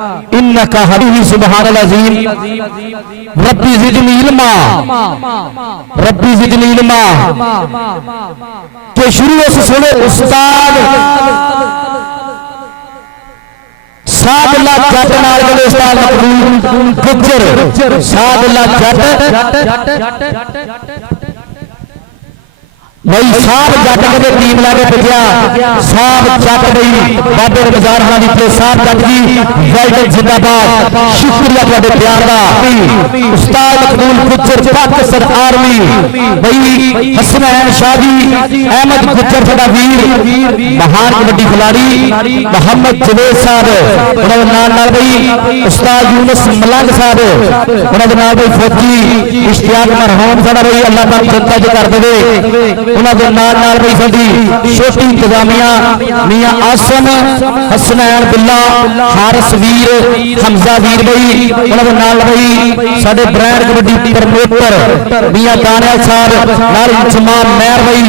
इन्नका हबीबी सुभानल अज़ीम रब्बी ज़िदनी इल्मा रब्बी ज़िदनी इल्मा के शुरू से सुने उस्ताद सादुल्ला जट नाल के उस्ताद मकबूल गुज्जर सादुल्ला जट भाई साहब जट के टीम लाके पिटिया साहब जट भाई बाबे बाजार खाना दी साहब जट जी वर्ल्ड जिंदाबाद शुक्रिया तुहाडे प्यार दा उस्ताद मकबूल गुज्जर पाकिस्तान आर्मी भाई हसनैन शाह जी अहमद गुज्जर साडा वीर महान कबड्डी खिलाड़ी मोहम्मद जवेद साहब उन्हां दे नाल भाई उस्ताद यूनुस मलंग साहब उन्हां दे नाल भाई फौजी इश्तियाक मरहूम साडा भाई अल्लाह पाक जनता जी कर देवे उन्होंने नाल भाई साडी छोटी इंतजामिया मियां आसम हसनैन बिल्ला हारिस वीर हमजा वीर भाई उन्होंने नाल भाई साडे ब्रांड कबड्डी प्रमोटर मियां दानियाल साहब नाल जमाम मेहर भाई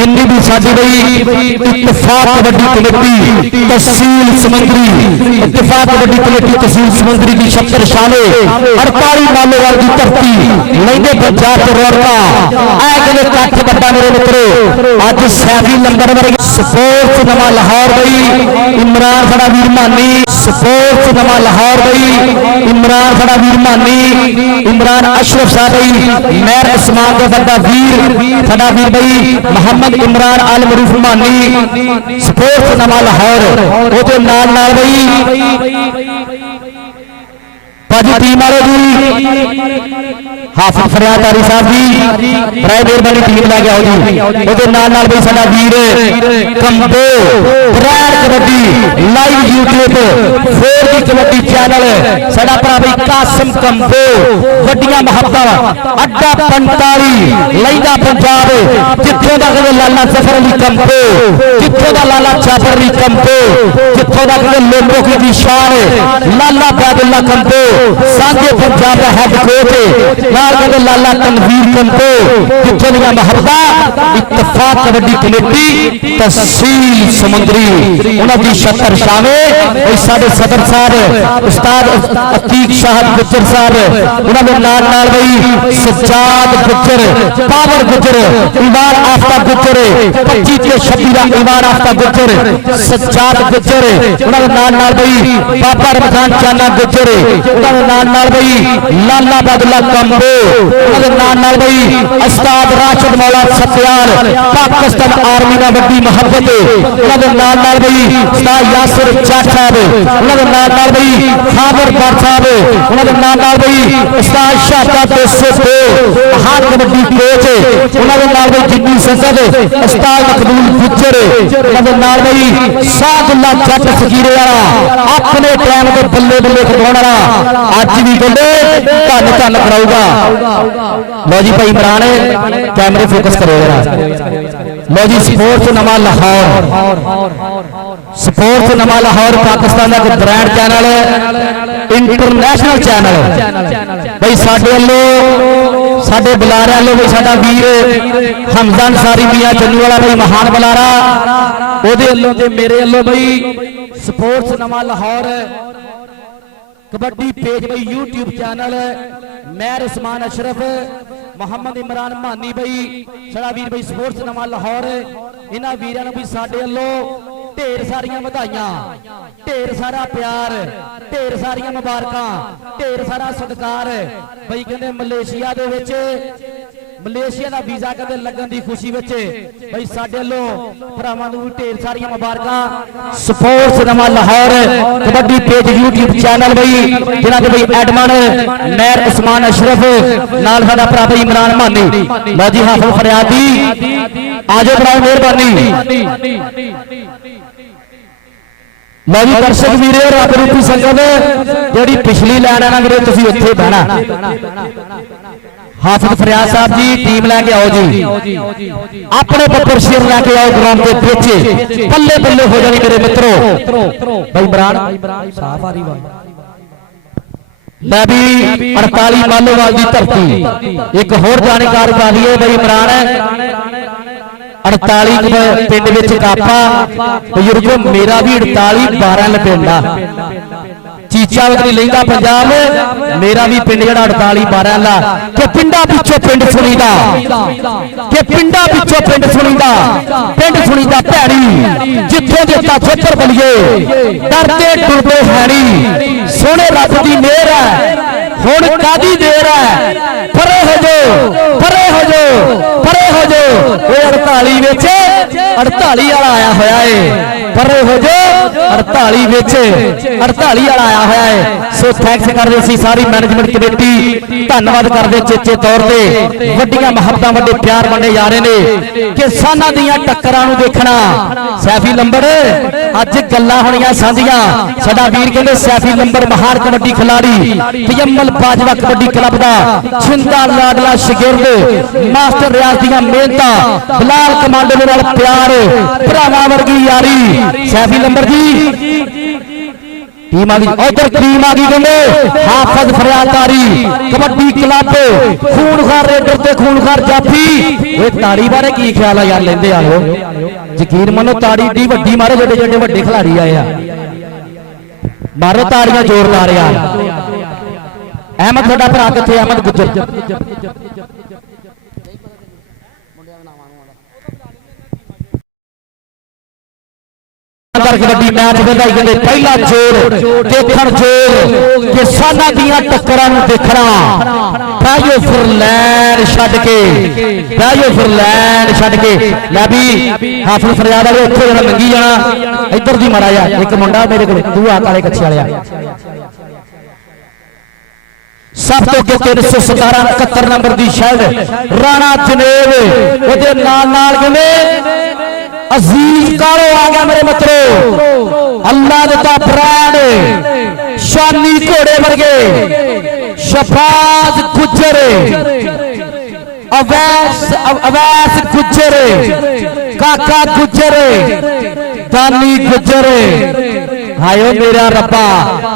जिन्नी भी साडी भाई इत्तेफाक कबड्डी कमेटी तहसील समंदरी इत्तेफाक कबड्डी कमेटी तहसील समंदरी की शक्कर शाले 48 मालोवाल की धरती लैंदे पंजाब ते रौनका ऐ गले कट बड़ा मेरे अज सैफी नंबर वर्ग स्पोर्ट्स नवा लाहौर भाई इमरान साडा वीर मानी स्पोर्ट्स नवा लाहौर भाई इमरान साडा वीर मानी इमरान अशरफ साहब भाई मेहर उस्मान का बड़ा वीर साडा वीर भाई मोहम्मद इमरान अल मरूफ मानी स्पोर्ट्स नवा लाहौर ओदे नाल नाल भाई टीम वाले जी हाफिज फरियाद तारी साहब जी बड़ी मेहरबानी टीम लैके आओ जी वो भाई साडा वीर Kambo brand kabaddi live YouTube 4 की कबड्डी चैनल साडा भरा भाई कासिम कंबो वड्डियां मोहब्बतां अड्डा 45 लैंदा पंजाब जिथों दा लाला सफर अली कंबो जिथों दा लाला चापर अली कंबो जिथों दा लोगों की निशान लाला बैदुल्ला कंबो सांझे पंजाब का हेड कोच नाल कहते लाला तनवीर कंबो जिथों दी मोहब्बत इत्तेफाक कबड्डी कमेटी तहसील समंदरी उन्हां दी शक्कर शामिल साडे सदर साहब उस्ताद अतीक शाह गुज्जर साहब उन्हां दे नाल नाल भाई सज्जाद गुज्जर पावर गुज्जर ईमान आफ्ताब गुज्जर 25 ते 26 दा ईमान आफ्ताब गुज्जर सज्जाद गुज्जर उन्हां दे नाल भाई बाबा रमजान चाना गुज्जर उन्हां दे नाल भाई लाला बैदुल्ला कंबो उन्हां दे नाल भाई उस्ताद राशिद मौला सत्यार पाकिस्तान आर्मी दा वड्डी मोहब्बत उन्हां दे नाल भाई उस्ताद यासिर जट साहब उन्हां दे नाल भाई खाबर बर साहब उन्हां दे नाल भाई उस्ताद शाहजाद 202 महान कबड्डी कोच उन्हां दे नाल भाई जिन्नी संसद उस्ताद मकबूल गुज्जर उन्हां दे नाल भाई सादुल्ला जट फकीरे वाला अपने टाइम ते बल्ले बल्ले खिलाउण वाला अज भी कहते धन धन कराऊगा लो जी भाई इमरान कैमरे फोकस करो लो जी स्पोर्ट्स नवा लाहौर स्पोर्ट्स नवा लाहौर पाकिस्तान का ब्रांड चैनल इंटरनेशनल चैनल भाई साडे वालों साडे बुलारे वालों भाई साडा वीर हमजा अंसारी मियां चन्नू वाला भाई महान बुलारा ओदे वालों ते मेरे वालों भाई स्पोर्ट्स नवा लाहौर कबड्डी पेज भाई यूट्यूब चैनल मेहर उस्मान अशरफ मोहम्मद इमरान मानी भाई साडा वीर भाई स्पोर्ट्स नवा लाहौर इन्हां वीरां नूं भी साडे वल्लों ढेर सारियां बधाइयां ढेर सारा प्यार ढेर सारियां मुबारकां ढेर सारा सत्कार भाई कहंदे मलेशिया दे विच मलेशिया का वीजा कहते लगन की खुशी भाई साडे लो भरावां नूं ढेर सारियां मुबारकां स्पोर्ट्स नवा Lahore kabaddi page YouTube channel भाई जिन्हां दे भाई एडमन मेहर उस्मान अशरफ नाल साडा भरा भाई इमरान मानी लो जी हाफिज फरियादी आजो बड़ा मेहरबानी लो जी दर्शक वीरे रब रूपी संगत जिहड़ी पिछली लाइन है ना वीरे तुसीं उत्थे बहना हाफिज फरियाद साहब जी टीम लैके आओ जी अपने पत्थर शेर लैके आओ ग्राउंड के पीछे बल्ले बल्ले हो जानी मेरे मित्रों भाई इमरान साफ आ रही मैं भी 48 मालोवाल की धरती एक होर जानकारी पा ली है भाई इमरान 48 पिंड विच कापा बजुर्गो मेरा भी 48 12 लपेंडा चीचा बदली लेंदा पंजाब मेरा भी पिंड जड़ा 48-12 ला कि पिंडा पिछों पिंड सुनीदा कि पिंडा पिछों पिंड सुनीदा भैड़ी जिथे देता छेत्र बलिए डरते टुरते हैनी सोने रब की मेहर है हुण कादी देर है परे हो जो परे हो जो परे हो जो 48 विच 48 वाला आया होया है परे हो जो 48 विच 48 वाला आया होया है सो थैंक्स करदे सी सारी मैनेजमेंट कमेटी धन्नवाद करदे चेचे तौर ते वड्डियां मुहब्बतां वड्डे प्यार वंडे जा रहे ने कि साना दीयां टक्करां नूं देखना सैफी लंबड़ अज गल्लां होणीआं सांझीआं साडा वीर कहंदे सैफी लंबड़ महान कबड्डी खिलाड़ी तजम्मल बाजवा कबड्डी क्लब का छिंदा लाडला शगिर्द मास्टर रियाज दियां मेहनतां बिलाल कमांडो दे नाल प्यार भरावां वर्गी यारी सैफी लंबर जी टीम आ गई उधर टीम आ गई कहंदे हाफिज फरियादारी कबड्डी क्लब खूनखार रेडर ते खूनखार जाफी ये ताड़ी बारे की ख्याल है यार लेंदे आलो यकीन मनो ताड़ी डी वड्डी मारे जेडे जेडे वड्डे खिलाड़ी आए आ मारो ताड़ियां जोरदार यार अहमद थोड़ा भरा किथे अहमद गुजर कबड्डी मैच वधाई कहंदे पहला जोर देखण जोर कि साना दीयां टक्करां नूं देखना बैजो फिर लैन छड्ड के बैजो फिर लैन छड्ड के लै भी हाफिज फरियाद वाले उत्थे जाना लंघी जाना इधर दी मारा जा एक मुंडा मेरे कोल तू आ काले कच्छे वाले सब तो अगे 317-71 नंबर की शैल राणा जनेब उहदे नाल कहंदे अजीज कालो आ गया मेरे मित्रों अल्लाह दा ब्रांड शानी घोड़े वर्गे शफाज गुजर अवैस गुजर काका गुजर दानी गुजर हायो मेरा रब्बा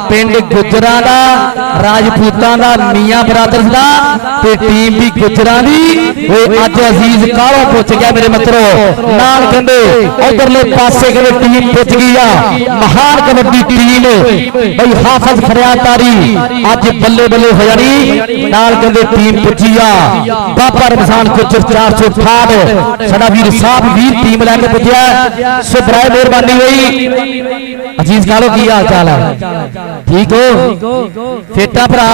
पिंड गुजरां दा राजपूतां दा मियां ब्रदर्स दा ते टीम भी गुजरां दी ओए अज अजीज कालो पहुंच गया मेरे मित्रों नाल कहंदे उधरले पासे कहंदे टीम पहुंच गई आ महान कबड्डी टीम भाई हाफिज फरियादारी अज बल्ले बल्ले हो जानी नाल कहंदे टीम पहुंची आ बाबा रमजान गुजर 468 साडा वीर साहब वीर टीम लैके पहुंचा सो बड़ा मेहरबानी होई अजीज कालो की हाल चाल है ठीक हो फेटा भरा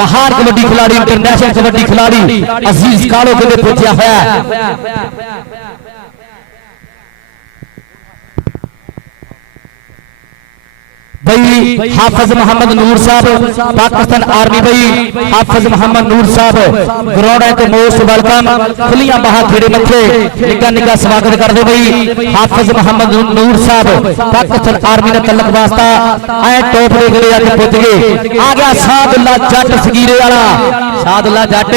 महान कबड्डी खिलाड़ी इंटरनेशनल कबड्डी खिलाड़ी अजीज कालो के पहुंचा है भाई हाफिज मोहम्मद नूर साहब पाकिस्तान आर्मी भाई हाफिज मोहम्मद नूर साहब ग्राउंड है तो मोस्ट वेलकम खुलियां बाहर खेड़े मथे निका निका स्वागत कर दे भाई हाफिज मोहम्मद नूर साहब पाकिस्तान आर्मी ने तलक वास्ता आए टॉप दे गए अज पहुंच गए आ गया सादुल्ला जट सगीरे वाला सादुल्ला जट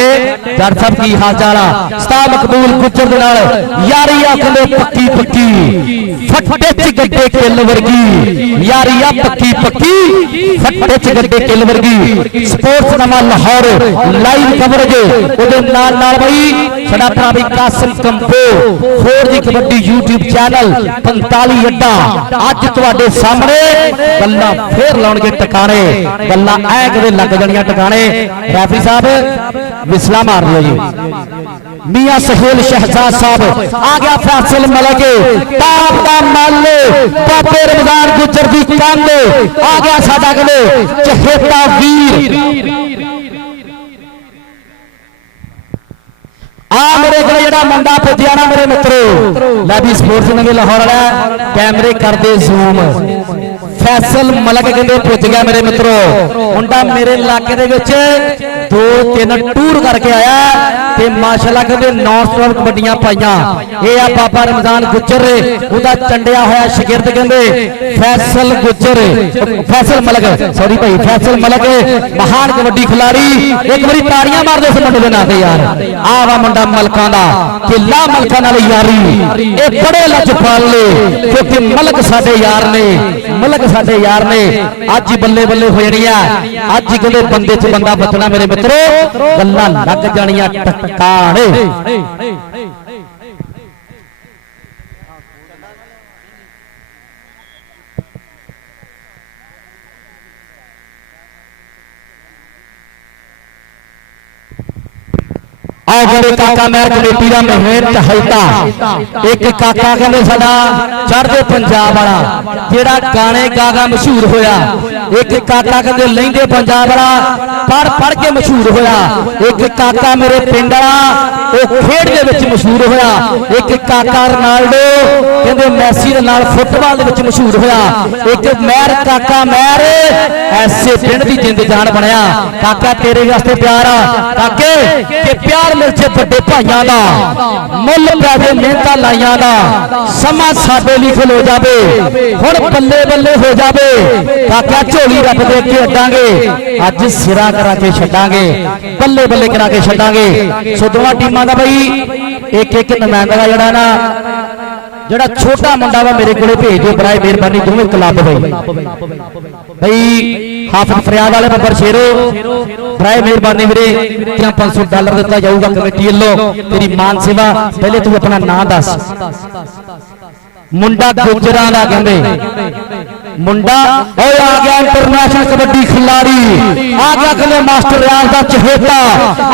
जट साहब की हाल चाल आ उस्ताद मकबूल गुजर दे नाल यारी आखदे पक्की पक्की फट्टे च गड्डे किल वर्गी यारी आ पक्की पक्की फट्टे च गड्डे किल वर्गी स्पोर्ट्स नमा लाहौर लाइव कवरेज ओदे नाल नाल भाई साडा भरा भाई Qasim कंपो 4G kabaddi YouTube channel 45 अड्डा अज तुहाडे सामने गल्लां फेर लाउणगे टकाणे गल्लां ऐ कदे लग जाणियां टकाणे रैफरी साहब विसला मार दियो जी मियां सहेल शहजाद साहब आ गया फैसल मलक ताप दा मल बाबे रमजान गुजर दी कंध आ गया साडा कदे चहेता वीर आ मेरे को जरा मुंडा पुजिया ना मेरे मित्रों लैबी स्पोर्ट्स नवी लाहौर वाला कैमरे कर दे जूम फैसल मलक कहते पुज गया मेरे मित्रों मुंडा मेरे इलाके दे विच 2-3 टूर करके आया ते माशाल्लाह कहते नॉन स्टॉप कबड्डियां पाइयां ये आ बाबा रमजान गुजर उदा चंडिया होया शागिर्द कहते फैसल गुजर फैसल मलक सॉरी भाई फैसल मलक महान कबड्डी खिलाड़ी एक बारी ताड़ियां मार दे इस मुंडे दे नाम ते यार आ वा मुंडा मलकां दा किला मलकां नाल यारी ए बड़े लजपाल ने क्योंकि मलक साडे यार ने मलक साडे यार ने अज बल्ले बल्ले हो जानियां अज कहते बंदे च बंदा बचना मेरे मित्रों गल्लां लग जानियां टकाणे आओ बड़े काका मेहर कमेटी का मेहनत हलता एक काका कहते साडा चढ़दे पंजाब वाला जेड़ा गाने गागा मशहूर होया एक काका कहते लहिंदे पंजाब वाला पढ़ पढ़ के मशहूर होया एक काका मेरे पिंड वाला वो खेड दे विच मशहूर होया एक काका रोनाल्डो कहते मैसी दे नाल फुटबाल दे विच मशहूर होया एक मेहर काका मेहर ऐसे पिंड दी जिंद जान बनया काका तेरे वास्ते प्यार आ काके के प्यार मिल जे बड़े भाइयों का मुल पैसे मेहनत लाइया का समा साडे लई खलो जावे हुण बल्ले बल्ले हो जावे काका झोली रब दे अगे अड्डांगे अज सिरा करा के छड्डांगे बल्ले बल्ले करा के छड्डांगे सो दोवां टीमां दा बई एक एक नुमाइंदा जिहड़ा ना ਜਿਹੜਾ छोटा मुंडा वा मेरे को भेज दो बराए मेहरबानी दोवें क्लब भाई हाफिज फरियाद वाले बब्बर शेरो बराए मेहरबानी मेरे $500 दिता जाऊगा कमेटी वालों तेरी मान सेवा पहले तू अपना नाम दस मुंडा गुजरा दा कहंदे मुंडा आ गया इंटरनेशनल कबड्डी खिलाड़ी आ गया कहंदे मास्टर रियाज दा चहेता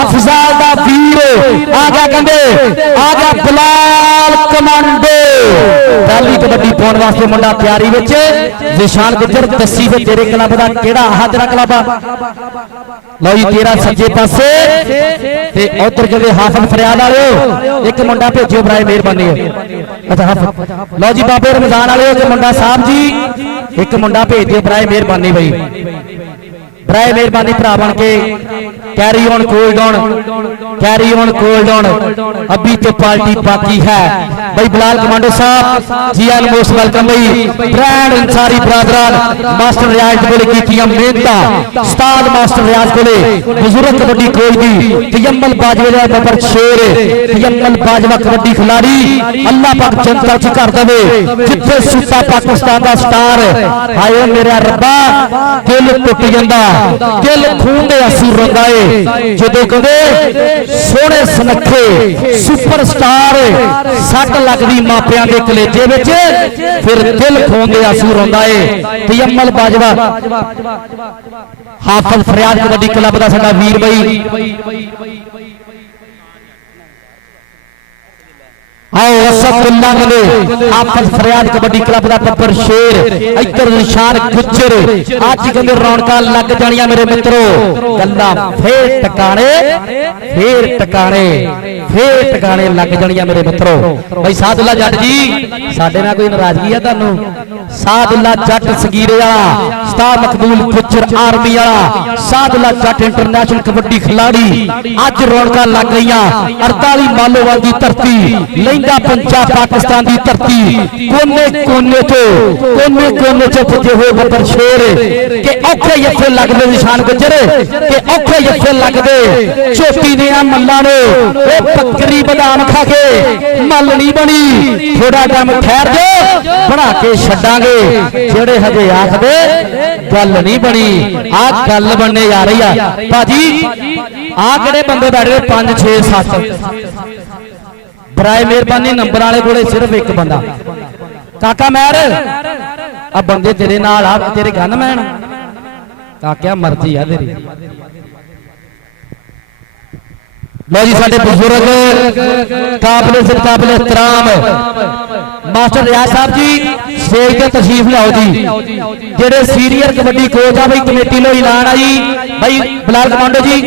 अफजाल दा वीर आ गया कहंदे आ गया बिलाल कमांडो पहली कबड्डी पाउण वास्ते मुंडा तैयारी विच निशान गुजर दसी फिर तेरे क्लब दा केड़ा आह तेरा क्लब आ लो जी तेरा सज्जे पासे ते उधर कहंदे हाफिज फरियाद वाले एक मुंडा भेजो बराए मेहरबानी अच्छा हाफिज लो जी बाबे रमजान वाले एक मुंडा साहब जी एक मुंडा भेज दियो बराए मेहरबानी भाई बराए मेहरबानी भरा बन के carry on cold on carry on cold on अभी तो पार्टी बाकी है भाई बिलाल कमांडो साहब जी एल मोस्ट वेलकम भाई ब्रांड अंसारी बरादरान मास्टर रियाज कोले कीतियां मेहनतां उस्ताद मास्टर रियाज कोले बुजुर्ग कबड्डी कोच दी तयम्मल बाजवा दा बबर शेर तयम्मल बाजवा कबड्डी खिलाड़ी अल्लाह पाक जनता च कर देवे जिथे सुता पाकिस्तान दा स्टार आए मेरा रब्बा दिल टुट जांदा दिल खून दे आंसू रोंदा है जदों कहंदे सोहणे सुनखे सुपरस्टार सट लगदी मापियां दे कलेजे विच फिर दिल खून दे आंसू रोंदा है तयम्मल बाजवा हाफिज फरियाद कबड्डी क्लब दा साडा वीर भाई आओ असदुल्ला ने हाफिज फरियाद कबड्डी क्लब दा बब्बर शेर इधर निशान गुजर आज कहंदे रौनकां लग जाणियां मेरे मित्रों गल्लां फेर टकाणे लग जाणियां मेरे मित्रों भाई सादुल्ला जट जी साडे नाल कोई नाराजगी है तुहानू सादुल्ला जट सगीरे वाला उस्ताद मकबूल गुजर आर्मी वाला सादुल्ला जट इंटरनेशनल कबड्डी खिलाड़ी आज रौनकां लग गईयां 48 मालोवाल दी धरती पंजाब पाकिस्तान की धरती कोने कोने चो पुजे हुए बब्बर शेर के औखे यफे लगते निशान गुजर के औखे यफे लगते चोटी दियां मल्लां ने बकरी बदाम खा के मल नहीं बनी थोड़ा टाइम ठहर जाओ बना के छड्डांगे जेड़े हजे आखदे गल नहीं बनी आ गल बनने जा रही है भाजी आ किहड़े बंदे बैठे 5 6 7 बराए मेहरबानी नंबर वाले कोले सिर्फ एक बंदा काका मेहर अब बंदे तेरे नाल आ तेरे गनमैन काका मर्जी आ तेरी लो जी साडे बुजुर्ग काबिले से काबिले एहतराम मास्टर रियाज साहब जी स्टेज ते तशरीफ लाओ जी जेडे सीनियर कबड्डी कोच आ भाई कमेटी लो ऐलान आ जी भाई बिलाल कमांडो जी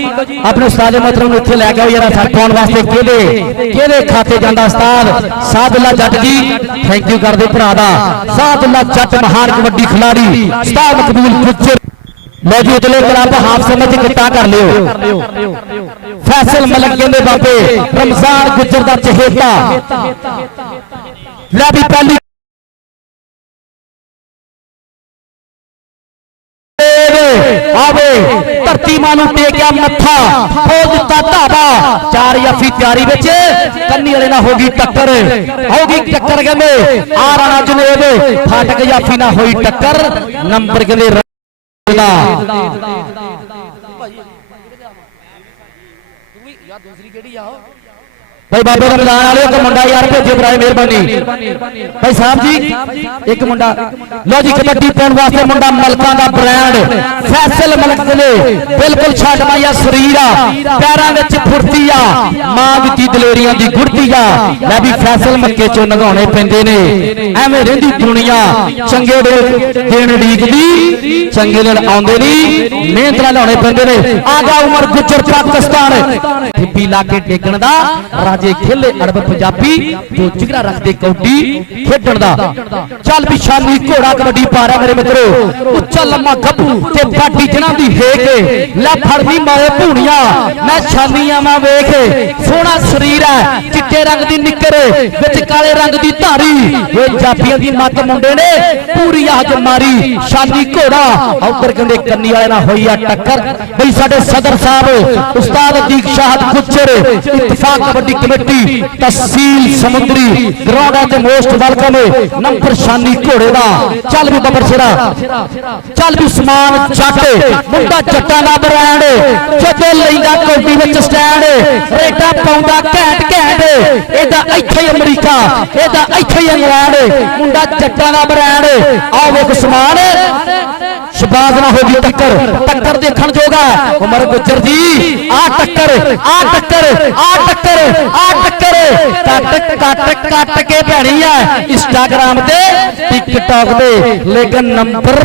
अपने उस्ताद मोहतरम इत्थे लै के आओ यार सट पाउण वास्ते केदे खाते जांदा उस्ताद सादुल्ला जट जी थैंक यू करदे भरा दा सादुल्ला जट महान कबड्डी खिलाड़ी उस्ताद मकबूल गुजर लो जी उतले क्लब हाफ समझ किट्टा कर लियो फैसल मलक कहंदे बाबे रमजान गुजर दा चहेता लै भी पहली आवे धरती मानू टेकिया मत्था खोल दिता ढाबा 4 यफी तैयारी विच कन्नी वाले ना होगी टक्कर कहंदे आ राणा जुनेब फाटक याफी ना होई टक्कर नंबर कहंदे भाई बाबे रमजान वाले एक मुंडा यार भेजो बराए मेहरबानी भाई साहब जी एक मुंडा लो जी कबड्डी पाउण वास्ते मुंडा मलकां दा ब्रांड फैसल मलक ਕਹਿੰਦੇ ਬਿਲਕੁਲ ਛੱਡ ਮਾਇਆ ਸਰੀਰ ਆ ਪੈਰਾਂ ਵਿੱਚ ਫੁਰਤੀ ਆ ਮਾਂ ਦਿੱਤੀ ਦਲੇਰੀਆਂ ਦੀ ਗੁੜਤੀ ਆ ਲੈ ਵੀ ਫੈਸਲ ਮੱਕੇ ਚੋਂ ਨਗਾਉਣੇ ਪੈਂਦੇ ਨੇ ਐਵੇਂ ਰਹਿੰਦੀ ਦੁਨੀਆ ਚੰਗੇ ਦਿਨ ਡੀਕਦੀ ਚੰਗੇ ਦਿਨ ਆਉਂਦੇ ਨਹੀਂ ਮਿਹਨਤ ਨਾਲ ਲਾਉਣੇ ਪੈਂਦੇ ਨੇ ਆ ਗਿਆ ਉਮਰ ਗੁੱਜਰ ਪਾਕਿਸਤਾਨ ਠਿੱਪੀ ਲਾ ਕੇ ਡੇਗਣ ਦਾ ਰਾਜੇ ਖੇਲੇ ਅਰਬ ਪੰਜਾਬੀ ਜੋ ਜਿਗਰਾ ਰੱਖਦੇ ਕੌਡੀ ਖੇਡਣ ਦਾ ਚੱਲ ਵੀ ਸ਼ਾਨੀ ਘੋੜਾ ਕਬੱਡੀ ਪਾ ਰਿਹਾ ਮੇਰੇ ਮਿੱਤਰੋ ਉੱਚਾ ਲੰਮਾ ਗੱਭੂ ਤੇ ਬਾਡੀ ਜਨਾਂ ਦੀ ਹੇਕ ਲੈ ਫੜਨੀ ਮਾਰੇ ਭੂਣੀਆਂ ਮੈਂ ਛਾਨੀ ਆਵਾਂ ਵੇਖ ਸੋਹਣਾ ਸਰੀਰ ਹੈ ਚਿੱਟੇ ਰੰਗ ਦੀ ਨਿੱਕਰ ਵਿੱਚ ਕਾਲੇ ਰੰਗ ਦੀ ਧਾਰੀ ਇਹ ਜਾਫੀਆਂ ਦੀ ਮੱਤ ਮੁੰਡੇ ਨੇ ਪੂਰੀ ਆਜ ਮਾਰੀ ਸ਼ਾਨੀ ਘੋੜਾ ਉੱਧਰ ਕਹਿੰਦੇ ਕੰਨੀ ਵਾਲੇ ਨਾਲ ਹੋਈ ਆ ਟੱਕਰ ਬਈ ਸਾਡੇ ਸਦਰ ਸਾਹਿਬ ਉਸਤਾਦ ਅਦੀਕ ਸ਼ਾਹਦ ਗੁੱਜਰ ਇਤਫਾਕ ਕਬੱਡੀ ਕਮੇਟੀ ਤਹਿਸੀਲ ਸਮੁੰਦਰੀ ਗਰਾਊਂਡ ਤੇ ਮੋਸਟ ਵੈਲਕਮ ਨੰਬਰ ਸ਼ਾਨੀ ਘੋੜੇ ਦਾ ਚੱਲ ਵੀ ਬੱਬਰ ਸਿਰਾ ਚੱਲ ਵੀ ਸਮਾਨ ਜੱਟ ਮੁੰਡਾ ਜੱਟਾਂ ਦਾ ਬ੍ਰਾਂਡ ਜਦੋਂ ਲੈਂਦਾ ਕੌਡੀ ਵਿੱਚ ਸਟੈਂਡ ਰੇਟਾ ਪਾਉਂਦਾ ਘੈਂਟ ਘੈਂਟ ਇਹਦਾ ਇੱਥੇ ਅਮਰੀਕਾ ਇਹਦਾ ਇੱਥੇ ਇੰਗਲੈਂਡ ਮੁੰਡਾ ਜੱਟਾਂ ਦਾ ਬ੍ਰਾਂਡ ਆਹ ਵੇਖ ਸਮਾਨ ਸ਼ਬਾਜ਼ ਨਾ ਹੋ ਗਈ ਟੱਕਰ ਦੇਖਣ ਜੋਗਾ ਉਮਰ ਗੁੱਜਰ ਜੀ ਆ ਟੱਕਰ ਕੱਟ ਕੇ ਭੈਣੀ ਹੈ ਇੰਸਟਾਗ੍ਰਾਮ ਤੇ ਟਿਕਟੌਕ ਤੇ ਲੇਕਿਨ ਨੰਬਰ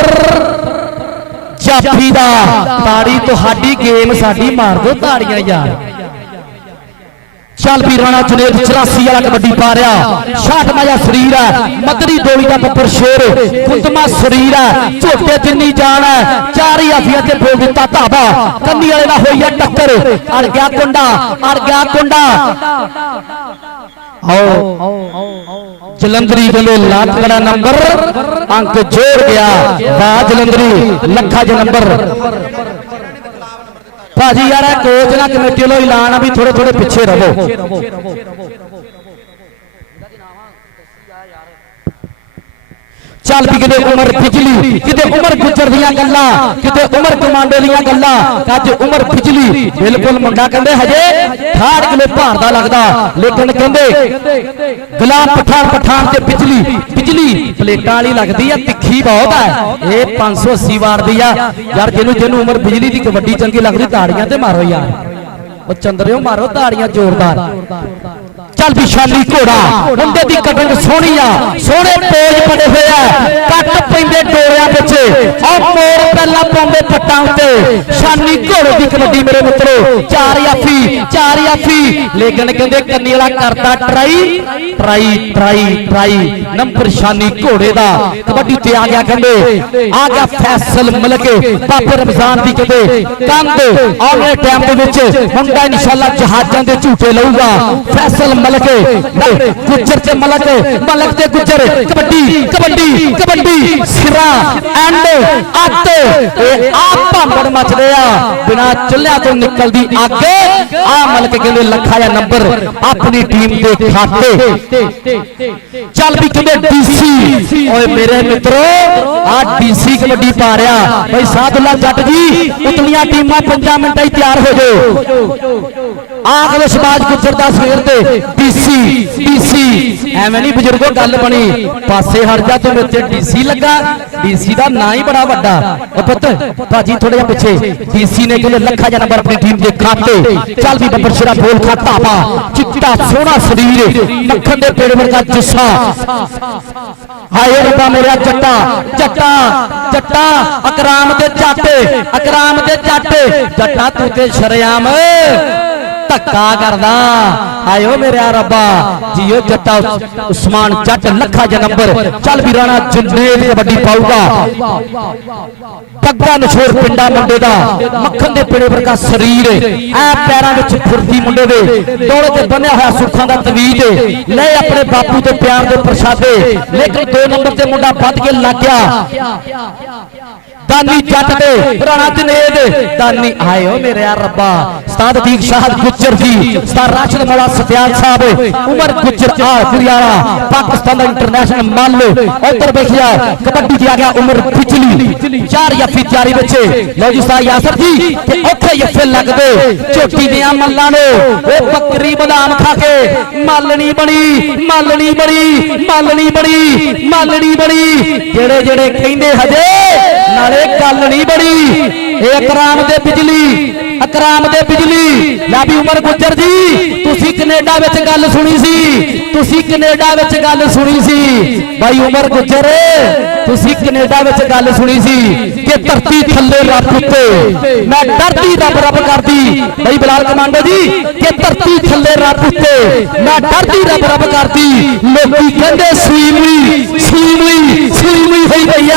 ਜਾਫੀ ਦਾ ਤਾੜੀ ਤੁਹਾਡੀ ਗੇਮ ਸਾਡੀ ਮਾਰ ਦੋ ਤਾੜੀਆਂ ਯਾਰ ਚੱਲ ਵੀ ਰਾਣਾ ਜੁਨੇਦ 84 ਵਾਲਾ ਕਬੱਡੀ ਪਾ ਰਿਹਾ ਛਾਟ ਮਾਇਆ ਸਰੀਰ ਹੈ ਮਦਰੀ ਦੋਲੀ ਦਾ ਬੱਬਰ ਸ਼ੇਰ ਕੁੰਦਮਾ ਸਰੀਰ ਹੈ ਝੋਟੇ ਜਿੰਨੀ ਜਾਨ ਹੈ ਚਾਰ ਹੀ ਆਫੀਆਂ ਤੇ ਬੋਲ ਦਿੱਤਾ ਧਾਵਾ ਕੰਨੀ ਵਾਲੇ ਨਾਲ ਹੋਈ ਹੈ ਟੱਕਰ ਅੜ ਗਿਆ ਕੁੰਡਾ ਆਓ ਜਲੰਧਰੀ ਕਹਿੰਦੇ ਲਾਤ ਕਰਾ ਨੰਬਰ ਅੰਕ ਜੋੜ ਗਿਆ ਵਾਹ ਜਲੰਧਰੀ ਲੱਖਾ ਜ ਨੰਬਰ ਭਾਜੀ यार कोच ना कमेटी वालों ऐलान है भी थोड़े थोड़े पीछे रहो चल भी किते उमर बिजली किते उमर गुजर दियां गल्लां किते उमर कमांडो दियां गल्लां अज उमर बिजली बिल्कुल मुंडा कहंदे हजे 68 किलो भार दा लगदा लेकिन कहंदे गुलाम पठान ते बिजली प्लेटां वाली लगदी है तिखी बहुत है ये 580 वार दी आ यार जिन्नू उमर बिजली दी कबड्डी चंगी लगदी ताड़ियां ते मारो यार ओ चंद्रियो मारो ताड़ियां जोरदार चल भी शानी घोड़ा मुंडे दी कटिंग सोहनी आ सोहने पेज बने हुए आ कट पैंदे डोरियां विच और मोर पहला पाउंदे पट्टां उत्ते शानी घोड़े दी कबड्डी मेरे मित्रो चार याफी लेकिन कहंदे कन्नी वाला करदा ट्राई नंबर शानी घोड़े दा कबड्डी ते आ गया कहंदे आ गया फैसल मलक बाबे रमजान दी कहंदे कंध आने टाइम दे विच मुंडा इंशाअल्लाह जहाजां दे झूटे लऊगा फैसल मलक गुजर ते मलक ते गुजर कबड्डी सिरा एंड अत आप भांबड़ मचदे आ बिना चुल्लियां तो निकलदी अग आ मलक कहंदे लखा या नंबर अपनी टीम दे खाते चल भी कहंदे डीसी ओए मेरे मित्रों आ डीसी कबड्डी पा रहा भाई सादुल्ला जट जी उतलियां टीमां 5 मिनट ही तैयार हो जाओ आखिर शबाज गुजर दा शेर ते डीसी एवें नहीं बजुर्गों गल बनी पासे हट जा तू मेरे डीसी लगा डीसी दा ना ही बड़ा वड्डा ओ पुत्त भाजी थोड़े पिछे डीसी ने कहले लखा जा नंबर अपनी टीम दे खाते चल भी बब्बर सिरा बोल खाता पा चिट्टा सोहना शरीर मक्खन दे पेड़ वर्गा जिस्सा हाय रब्बा मेरा जट्टा अकराम दे जट्टा तू ते शरेआम धक्का करदा आयो मेरे रब्बा जियो जट्टा उस्मान जट लखा ज नंबर चल भी राणा जुनेद कबड्डी पाऊगा पग्गा नशोर पिंडा मुंडे दा मक्खन दे पेड़े वर्गा शरीर ऐ पैरां विच फुर्ती मुंडे दे दौड़े ते बन्या होया सुखां दा तवीज ले अपने बापू दे प्यार दे प्रसादे लेकिन 2 नंबर ते मुंडा वध के लग गया दानी जट दे राणा जुनेद दानी आयो मेरे रब्बा उस्ताद अदीक शाहद गुजर जी उस्ताद राशिद मौला सत्यान साहब उमर गुजर गुरियारा पाकिस्तान इंटरनेशनल मल्ल उधर देखिया कबड्डी आ गया उमर बिजली 4 यफी तैयारी बच्चे लो जी उस्ताद यासर जी ते ओथे यफे लगदे चोटी दियां मल्लां नो ओ बकरी बादाम खा के मालनी बनी जेड़े जेड़े कहंदे हजे नाले गल नहीं बनी अकराम दे बिजली ला भी उमर गुज्जर जी तुसी कनेडा विच गल सुनी सी भाई उमर गुज्जर तुसी कनेडा विच गल सुनी सी कि धरती थल्ले रब उत्ते मैं डरदी रब करदी भाई बिलाल कमांडो जी कि धरती थल्ले रब उत्ते मैं डरदी रब करदी लोकी कहंदे सूई हुई पई आ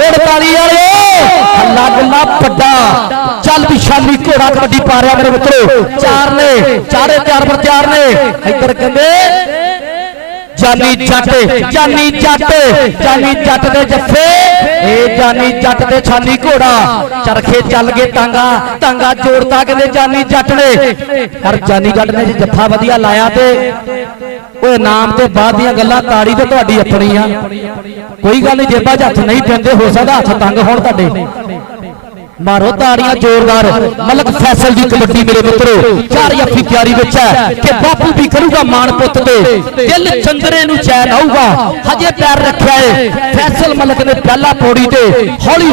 48 वाले हल्ला गुल्ला बड़ा चल विशाली घोड़ा कबड्डी पा रहा मेरे मित्रों चार ने चारे चार पर चार ने इधर कहंदे जानी जट दे जफे ए जानी जट दे छानी घोड़ा चरखे चल गए टांगा जोड़ता कहते जानी जट ने पर जानी जट ने जफा वधिया लाया ते ओए नाम ते बाद दियां गल्लां ताड़ी ते तुहाडी अपनी आ कोई गल नहीं जेबा च हत्थ नहीं पैंदे हो सकदा हत्थ तंग होण तुहाडे मारो ताड़ियां जोरदार मलक फैसल की कबड्डी मेरे मित्रों चार जफी तैयारी विच है कि बापू भी करूगा मान पुत दे दिल चंदरे नूं चैन आऊगा हजे पैर रखिया है फैसल मलक ने पहला पौड़ी ते हौली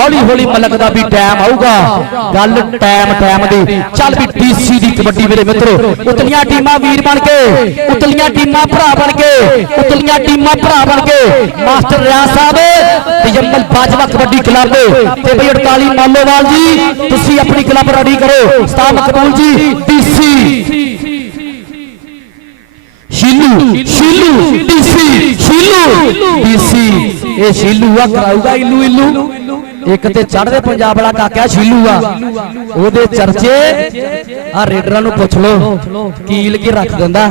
हौली मलक दा भी टाइम आऊगा गल टाइम दी चल भी डीसी दी कबड्डी मेरे मित्रों उतलियां टीमां वीर बन के उतलियां टीमां भरा बन के मास्टर रियाज साहब तजम्मल बाजवा कबड्डी क्लब ते भाई 48 मालोवाल जी तुसी अपनी क्लब रेडी करो उस्ताद मकबूल जी डीसी शीलू डीसी ए शीलू आ कराऊगा इल्लू एक ते चढ़दे पंजाब वाला काका शीलू आ ओदे चर्चे आ रेडरां नूं पुछ लो कील के रख दिंदा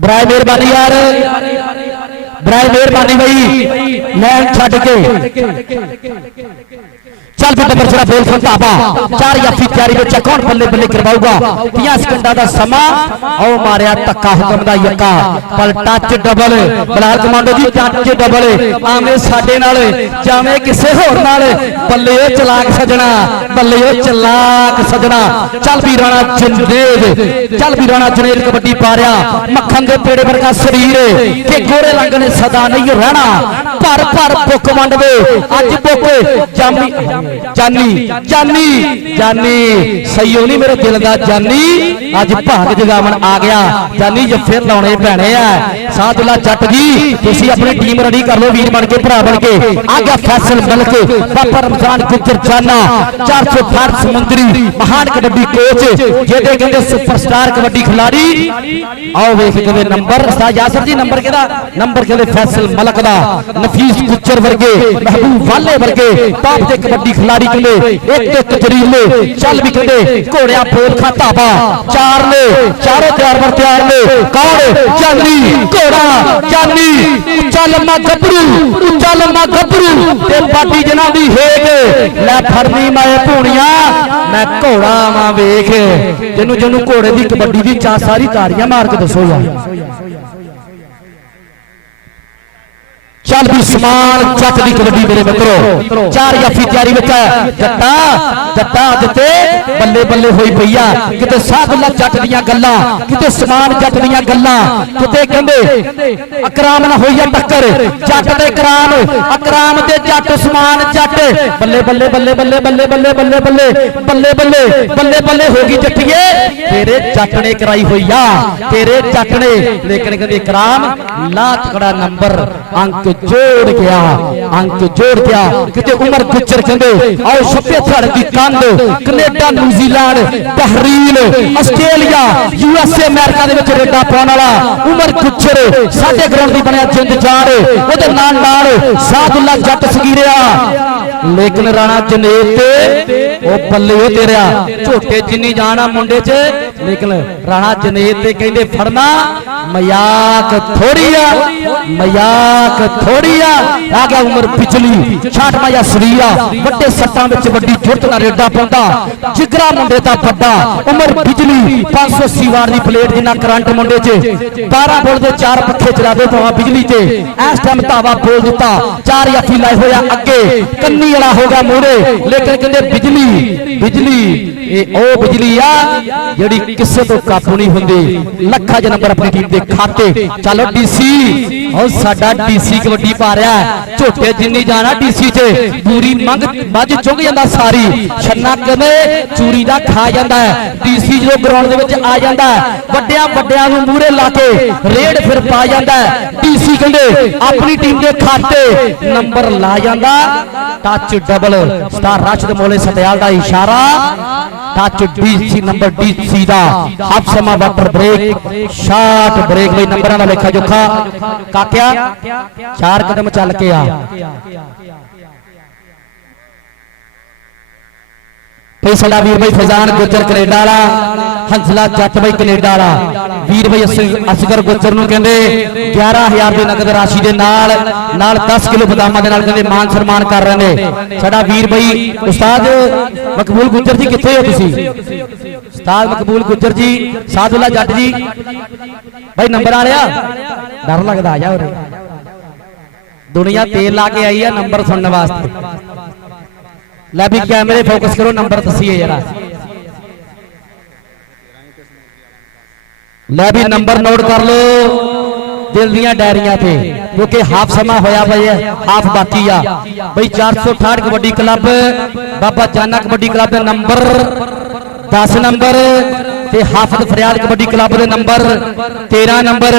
बराए मेहरबानी यार बराए मेहरबानी भाई लैन छड्ड के चल भी नंबर सिरा बोल संतापा चार जाफी तैयारी में कौन बल्ले बल्ले करवाऊगा 50 सेकंड का समा आओ मारिया धक्का हुक्म दा यक्का पर टच डबल बिलाल कमांडो जी टच डबल आवे साडे नाल जावे किसे होर नाल बल्ले ओ चलाक सजना चल भी राणा जुनेद कबड्डी पा रहा मक्खन दे पेड़े वर्गा शरीर के गोरे रंग ने सदा नहीं रहना पर बुक वंड दे अज बुक जानी सही नहीं मेरे दिल का जानी अज भाग जगावन आ गया जानी जो फिर लाने पैने साधुला जट जी तुसी अपनी टीम रेडी कर लो वीर बन के भरा बन के आ गया फैसल मलक बाबा रमजान गुज्जर जाना 460 समुद्री महान कबड्डी कोच जेदे कहंदे सुपरस्टार कबड्डी खिलाड़ी आओ वेख के नंबर उस्ताद यासर जी नंबर केदा नंबर कहंदे फैसल मलक दा नफीस गुज्जर वर्गे महबूब वाले वर्गे टॉप दे कबड्डी खिलाड़ी कहंदे एक जरीले चल भी कहंदे घोड़िया बोल खाता पा चार ने चारों तैयार ने कौन जानी घोड़ा जानी उच्चा लम्मा गबरू ते बाटी जना दी हेग लै फड़नी मैं भूणिया मैं घोड़ा आवां वेख जिन्नू घोड़े दी कबड्डी दी चा सारी ताड़ियां मार के दसो यार चल भी समान जट की कबड्डी मेरे मित्रों चार जाफी तैयारी में जट्टा जिते बल्ले बल्ले हुई पई आ किते साधुल्ला जट दियां गल्लां किते समान जट दियां गल्लां किते कहंदे अकराम ना होई टक्कर जट ते अकराम ते जट समान जट बल्ले बल्ले बल्ले बल्ले बल्ले बल्ले बल्ले बल्ले बल्ले बल्ले बल्ले बल्ले होगी जट्टिए तेरे जट ने कराई हुई आ तेरे जट ने लेकिन कहंदे अकराम ला तगड़ा नंबर अंक जोड़ गया किते उमर गुज्जर कहंदे आओ छप्पे थड़ दी कंध Canada New Zealand Bahrain Australia USA America दे विच रेडा पाउण वाला उमर गुज्जर साडे ग्राउंड दी बनया जिंद जान ओदे नाल साधुल्ला जट सगीरिया लेकिन राणा जनेत ते ओ बल्ले ओ तेरा झोटे जिन्नी जाना मुंडे च लेकिन राणा जनेत ते कहंदे फड़ना मजाक थोड़ी आ आ गया उमर बिजली 66 या सरीया बड़े सट्टां विच वड्डी जुरत नाल रेडा पाउंदा जिगरा मुंडे दा बड़ा उमर बिजली 580 वार दी प्लेट जिन्ना करंट मुंडे च 12 बोल दे 4 पक्खे चला दे पावा बिजली ते इस टाइम धावा बोल दिता 4 जाफी लाए होया अगे कन्नी वाला होगा मूरे लेकिन कहंदे बिजली ए ओ बिजली आ जिहड़ी किसे तो काबू नहीं हुंदी लखा ज नंबर अपनी टीम दे खाते चलो डीसी और साडा डीसी कबड्डी पा रहा है झोटे जिन्नी जाना डीसी च पूरी मंग मझ चुग जाता सारी छन्ना कहते चूरी का खा जाता है डीसी जो ग्राउंड के आ जाता है वड्डिया वड्डिया मूहरे ला के रेड फिर पा जाता है डीसी कहते अपनी टीम के खाते नंबर ला जाता टच डबल स्टार राशिद मोले सत्याल का इशारा टच डीसी नंबर डीसी का हाफ समा वाटर ब्रेक शॉट ब्रेक भाई नंबर का लेखा जोखा काक्या 4 कदम चल के आ साडा वीर भाई फैजान गुजर कनेडा वाला हंसला जट भाई कनेडा वाला वीर भाई असगर गुजर नूं कहंदे 11000 दी नगद राशि दे नाल 10 किलो बदामां दे नाल कहंदे मान सम्मान कर रहे ने साडा वीर भाई उस्ताद मकबूल गुजर जी कित्थे हो तुसीं उस्ताद मकबूल गुजर जी सादुल्ला जट जी भाई नंबर आ लिया डर लगदा आ जा दुनिया तेल ला के आई है नंबर सुनने वास्ते लै भी कैमरे फोकस करो नंबर दसीए जरा लै भी नंबर नोट कर लो दिल दियां डायरियां थे क्योंकि हाफ समा होया भाई हाफ बाकी आ भाई 468 कबड्डी क्लब बाबा जाना कबड्डी क्लब का नंबर 10 नंबर ते हाफिज फरियाद कबड्डी क्लब के नंबर 13 नंबर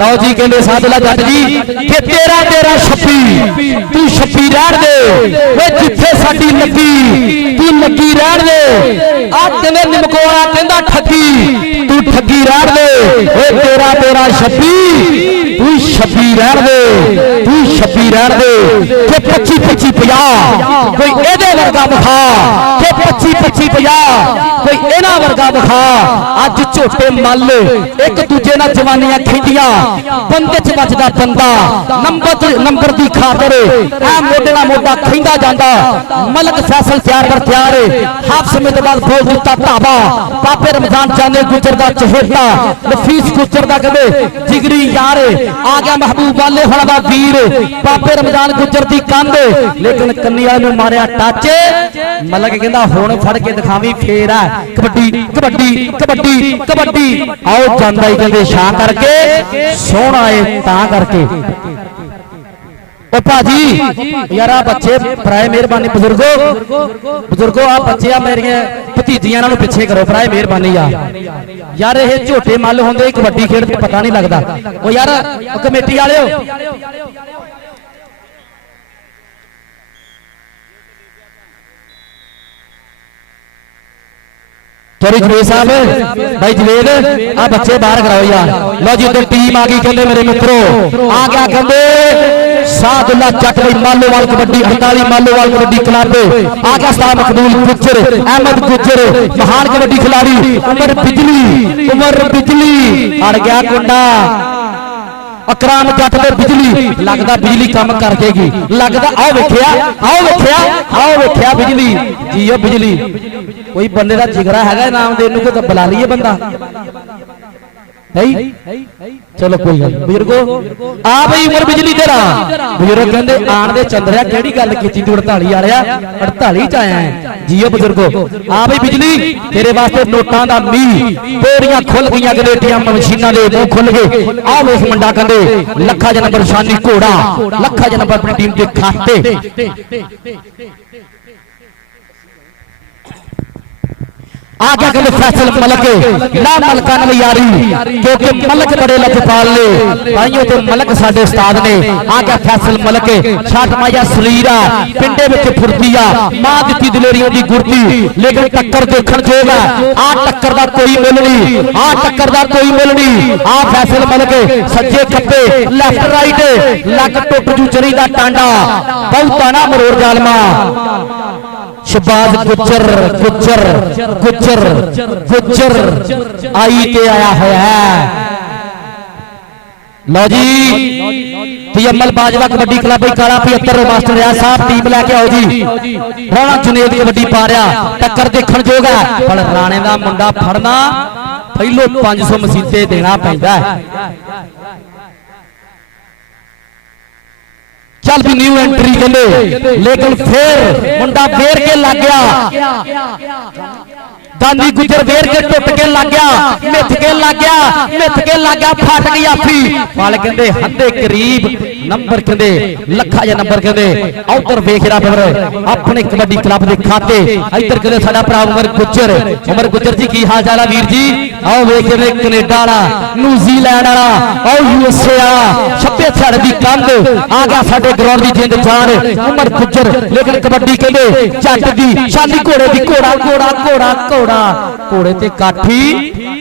लो जी कहते सादुल्ला जट जी कि 13-13-26 तू 26 रहन दे वे जिथे साडी लगी तू लगी रहन दे आ तेरे निमकोड़ा कहंदा ठगी तू ठगी रहन दे वे 13-13-26 तू 26 रहन दे तू 26 रहन दे कि 25-25-50 कोई एदे वर्गा बखा कि 25-25-50 कोई इना वर्गा बखा अज झोटे मल एक दूजे नाल जवानियां खेडियां बंदे च बचदा बंदा नंबर की खातर ऐ मोढे नाल मोढा खैंदा जांदा मलक फैसल तैयार पर तैयार हाफ समय के बाद बोल दिता ढाबा बाबे रमजान चाने गुजर दा चहेता नफीस गुजर दा कहंदे जिगरी यार आ गया महबूब वाले होना दा वीर बाबे रमजान गुजर दी कंध लेकिन कन्नी वाले नूं मारिया टच मलक कहंदा हुण फड़ के दिखावी फेर है कबड्डी कबड्डी कबड्डी कबड्डी आओ जांदा ही कहंदे शां करके सोहना है तां करके ओ भाजी यार बच्चे प्राय मेहरबानी बुजुर्गो आ बच्चे मेरिया भतीजियां नालों पिछे करो प्राय मेहरबानी यार ये झोटे मल होंदे कबड्डी खेड पता नहीं लगता ओ यार कमेटी वाले सॉरी जवेद साहब भाई जवेद आ बच्चे बाहर कराओ यार लो जी उधर टीम आ गई कहते मेरे मित्रों आ गया कहते सादुल्ला जट भाई मालोवाल कबड्डी 48 मालोवाल कबड्डी क्लब आ गया उस्ताद मकबूल गुजर अहमद गुजर महान कबड्डी खिलाड़ी उमर बिजली अड़ गया कुंडा अकराम जट दे बिजली लगदा बिजली काम कर देगी लगदा आओ वेखिया बिजली जियो बिजली कोई बंदे का जिगरा है नाम देने को तो बुला लीए बंदा चलो कोई गल बुजुर्गो आ भाई उमर बिजली तेरा बुजुर्ग कहंदे आण दे चंद्रिया केड़ी गल कीती तू 48 वालिया 48 च आया है जियो बुजुर्गो आ भाई बिजली तेरे वास्ते नोटां दा मी तोड़ियां खुल गईयां गलेटियां मशीनां दे मुंह खुल गए आ वेख मुंडा कहंदे लखा ज नंबर शानी घोड़ा लखा ज नंबर अपनी टीम के खाते आ गया कहते फैसल मलक ना मलका ने यारी क्योंकि मलक बड़े लजपाल ने भाइयों तो मलक साडे उस्ताद ने आ गया फैसल मलक छाट माया सरीरा पिंडे विच फुर्तिया मां दित्ती दिलेरियों दी गुरती लेकिन टक्कर देखण जोग है आ टक्कर दा कोई मुल नहीं आ टक्कर दा कोई मुल नहीं आ फैसल मलक सज्जे खब्बे लेफ्ट राइट लग टुट जू चरी दा टांडा बहुता ना मरोड़ जालमा शहबाज गुजर गुजर गुजर गुजर आई के आया है लो जी तयम्मल बाजवा कबड्डी क्लब काला 75 मास्टर रियाज साहब टीम लैके आओ जी राणा जुनेद कबड्डी पा रहा टक्कर देखण जोग है पर राणे दा मुंडा फड़ना पहलो 500 मसीते देना पैंदा है चल भी न्यू एंट्री कहते लेकिन फिर मुंडा फेर के लग गया दानी गुजर वेर के टुट के लग गया, मिथ के लग गया, फट गई आफी वाल कहते हदे करीब नंबर कहते लखा या नंबर कहते उधर वेख रहा फिर अपने कबड्डी क्लब के खाते इधर कहते साडा भरा उमर गुजर जी की हाल चाल है वीर जी आओ वेख रहे कनेडा वाला न्यूजीलैंड वाला आओ यूएसए वाला छप्पे छड़ दी कंध आ गया साडे ग्राउंड की जिंद जान उमर गुजर लेकिन कबड्डी कहते जट दी शादी घोड़े दी घोड़ा घोड़ा घोड़ा घोड़ा घोड़े ते काठी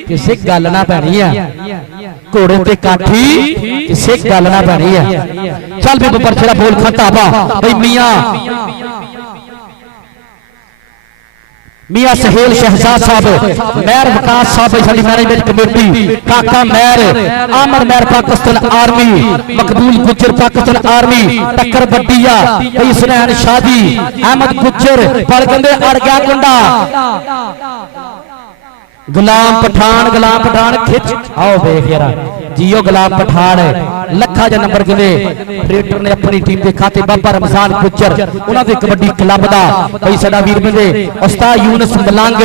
किसी गल ना पैनी है घोड़े ते काठी किसी गल ना पैनी है चल भी बबर छेड़ा बोल खताबा भाई मियां सहेल शहजाद साहब मेहर विकास साहब साडी मैनेजमेंट कमेटी काका मेहर आमर मेहर पाकिस्तान आर्मी मकबूल गुजर पाकिस्तान आर्मी टक्कर बड्डिया भाई सुनैन शादी अहमद गुजर पर कहंदे अड़ गया कुंडा गुलाम पठान खिच आओ देख यार जियो गुलाम पठान लखा जा नंबर कहते ऑपरेटर ने अपनी टीम के खाते बाबा रमजान गुजर उन्होंने कबड्डी क्लब का भाई साडा वीर बंदे उस्ताद यूनुस मलंग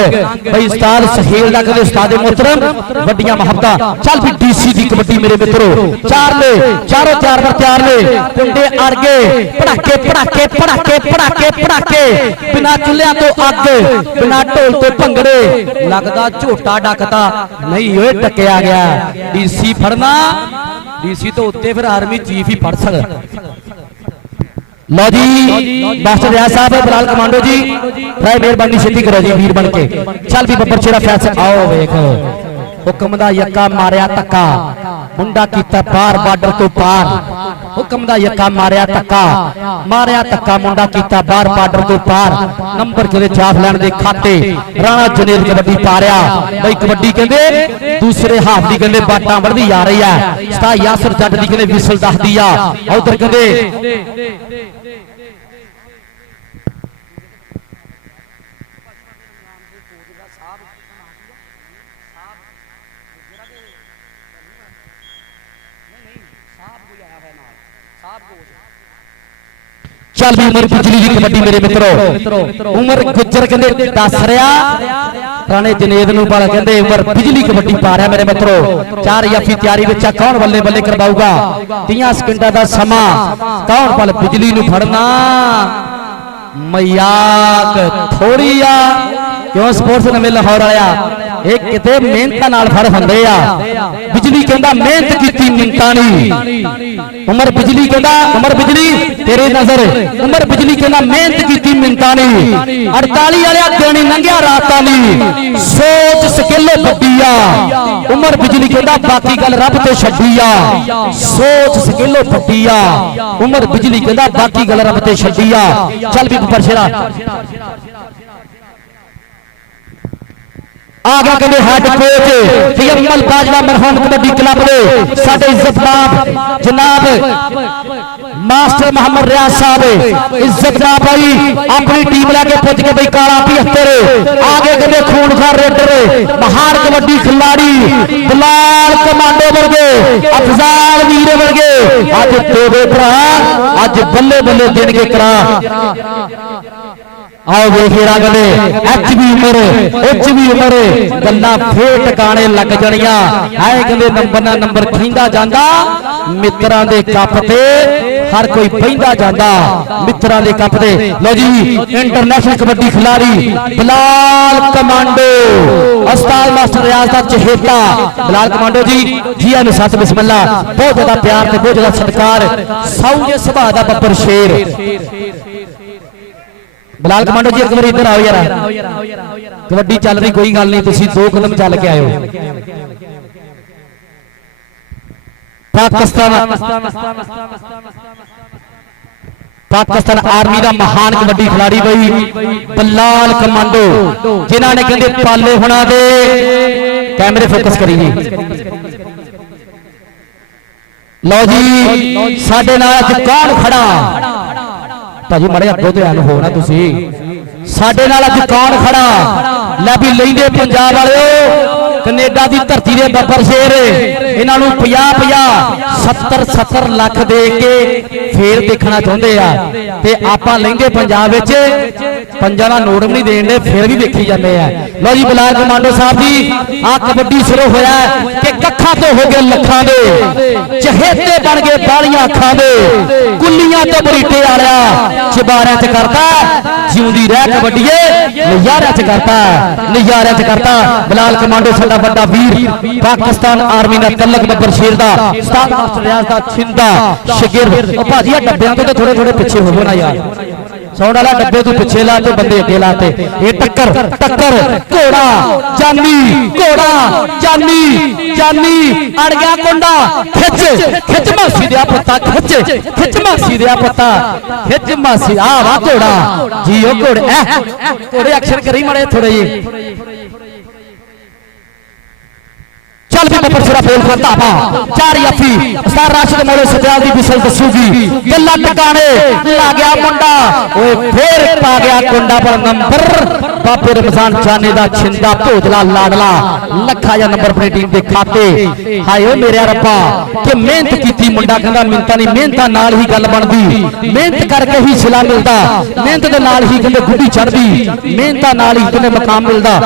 भाई उस्ताद सहेल का कहते उस्ताद मोहतरम वड्डियां मोहब्बत चल भी डीसी की कबड्डी मेरे मित्रों चार ले चारों चार पर चार ले कुंडे अड़ गए पटाके पटाके पटाके पटाके पटाके बिना चुल्लियां तो अग बिना ढोल तो भंगड़े लगदा झोटा डकता नहीं होए टकिया गया डीसी फड़ना डीसी तो उत्ते फिर आर्मी चीफ ही पढ़ सकता लो जी मास्टर रियाज साहब बिलाल कमांडो जी भाई मेहरबानी छेती करो जी वीर बन के चल भी बब्बर छेड़ा फैसला आओ वेख हुक्म दा यक्का मारिया धक्का मुंडा कीता पार बार्डर तो पार हुक्म दा यक्का मारिया धक्का मुंडा कीता बार बार्डर तो पार नंबर कहते जाफ लैंड दे खाते राणा जनेर कबड्डी पा रहा भाई कबड्डी कहते दूसरे हाफ दी कहते बाटां बढ़दी आ रही है उस्ताद यासर जट दी कहते विसल दसदी आ उधर कहते चल भी उमर बिजली की कबड्डी मेरे मित्रों उमर गुजर कहते दस रहा राणे जनेद नूं बाला कहते उमर बिजली कबड्डी पा रहा मेरे मित्रों चार याफी तैयारी विच कौन बल्ले बल्ले करवाऊगा 30 सेकंडां दा समा कौन पल बिजली नूं फड़ना मजाक थोड़ी आ क्यों स्पोर्ट्स नवें लाहौर आया एक किते मेहनत नाल फड़ फंदे आ बिजली कहंदा मेहनत कीती मिंटां नहीं उमर बिजली कहंदा उमर बिजली तेरी नजर उमर बिजली कहंदा मेहनत कीती मिंटां नहीं 48 वाले दिन लंघिया रातां नहीं सोच सकेलो बड्डी आ उमर बिजली कहंदा बाकी गल रब ते छड्डी आ सोच सकेलो बड्डी आ उमर बिजली कहंदा बाकी गल रब ते छड्डी आ चल भी परछेड़ा आ गया कहते हेड कोच यमल बाजवा मरहूम कबड्डी क्लब दे साडे इज्जतनाब जनाब मास्टर मोहम्मद रियाज साहब इज्जतनाब भाई अपनी टीम लेके पुज के भाई काला 75 आगे कहते खूनखार रेडर महान कबड्डी खिलाड़ी बिलाल कमांडो वर्गे अफजाल वीर वर्गे आज तोबे भरा आज बल्ले बल्ले दिन के करा आओ वेखेरा गले एच भी उमर गल्ला फेर टकाने लग जानिया है कहते नंबर खींदा जांदा मित्रां दे कप ते हर कोई बहिंदा जांदा मित्रां दे कप ते लो जी इंटरनेशनल कबड्डी खिलाड़ी बिलाल कमांडो उस्ताद मास्टर रियाज दा चहेता बिलाल कमांडो जी जी आनु सत बिस्मिल्लाह बहुत ज्यादा प्यार ते बहुत ज्यादा सत्कार सौजे सुभा दा बब्बर शेर बिलाल कमांडो जी एक बार इधर आओ यार कबड्डी चल रही कोई गल नहीं तुसी 2 कदम चल के आयो पाकिस्तान आर्मी का महान कबड्डी खिलाड़ी भाई बिलाल कमांडो जिन्होंने कहते पाले होना दे कैमरे फोकस करिए लो जी साडे नाल अज कौन खड़ा भाजी माड़े अगों तो एन हो ना तुसी साडे नाल अज कौन खड़ा लै भी लैंदे पंजाब वाले ਕੈਨੇਡਾ ਦੀ ਧਰਤੀ ਦੇ ਬੱਬਰ ਸ਼ੇਰ ਇਹਨਾਂ ਨੂੰ 50-50 70 ਲੱਖ ਦੇ ਕੇ ਫੇਰ ਦੇਖਣਾ ਚਾਹੁੰਦੇ ਆ ਤੇ ਆਪਾਂ ਲਹਿੰਗੇ ਪੰਜਾਬ ਵਿੱਚ ਪੰਜਾਂ ਦਾ ਨੋਟ ਵੀ ਨਹੀਂ ਦੇਣ ਦੇ ਫਿਰ ਵੀ ਦੇਖੀ ਜਾਂਦੇ ਆ। ਲਓ ਜੀ ਬਲਾਕ ਕਮਾਂਡੋ ਸਾਹਿਬ ਜੀ ਆ ਕਬੱਡੀ ਸ਼ੁਰੂ ਹੋਇਆ ਕਿ ਕੱਖਾਂ ਤੋਂ ਹੋ ਗਏ ਲੱਖਾਂ ਦੇ ਚਹੇਤੇ ਬਣ ਗਏ ਬਾਲੀਆਂ ਅੱਖਾਂ ਦੇ ਕੁੱਲੀਆਂ ਤੋਂ ਬਰੀਟੇ ਵਾਲਿਆ ਚਬਾਰਿਆਂ ਚ ਕਰਤਾ ਜਿਉਂਦੀ ਰਹਿ ਕਬੱਡੀਏ ਨਜ਼ਾਰਿਆਂ ਚ ਕਰਤਾ ਨਜ਼ਾਰਿਆਂ ਚ ਕਰਤਾ। ਬਲਾਲ ਕਮਾਂਡੋ ਸਾਡਾ ਵੱਡਾ ਵੀਰ ਪਾਕਿਸਤਾਨ ਆਰਮੀ ਦਾ ਤਲਕ ਬੱਬਰ ਸ਼ੇਰ ਦਾ ਉਸਤਾਦ ਮਾਸਟਰ ਰਿਆਜ਼ ਦਾ ਛਿੰਦਾ ਸ਼ਗਿਰ ਉਹ ਭਾਜੀ ਆ ਡੱਬਿਆਂ ਤੋਂ ਥੋੜੇ ਥੋੜੇ ਪਿੱਛੇ ਹੋਵੋ ਨਾ ਯਾਰ ਸਾਊਂਡ ਵਾਲਾ ਡੱਬੇ ਤੋਂ ਪਿੱਛੇ ਲਾ ਤੇ ਬੰਦੇ ਅੱਗੇ ਲਾਤੇ ਇਹ ਟੱਕਰ ਘੋੜਾ ਚਾਨੀ ਅੜ ਗਿਆ ਕੁੰਡਾ ਖਿੱਚ ਮਾਸੀ ਦਿਆ ਪੁੱਤਾ ਖਿੱਚ ਮਾਸੀ ਦਿਆ ਪੁੱਤਾ ਖਿੱਚ ਮਾਸੀ ਆ ਵਾ ਘੋੜਾ ਜੀ ਉਹ ਘੋੜੇ ਐਕਸ਼ਨ ਕਰੀ ਮੜੇ ਥੋੜੇ ਜੀ चल भी बब्बर सिरा फेल करता पा चार याफी स्टार राशिद मोड़े सत्याल दी बिसल दसूगी गल्ला टकाने ला गया मुंडा ओए फिर पा गया कुंडा पर नंबर बाबे रमजान चाने दा छिंदा भोजला लाडला लखा या नंबर अपनी टीम दे खाते हाय ओ मेरे रब्बा कि मेहनत कीती मुंडा कहंदा मिन्नतां नहीं मेहनतां नाल ही गल बनदी मेहनत करके ही सिला मिलदा मेहनत दे नाल ही कहंदे गुड्डी चढ़दी मेहनतां नाल ही कहंदे मकाम मिलदा।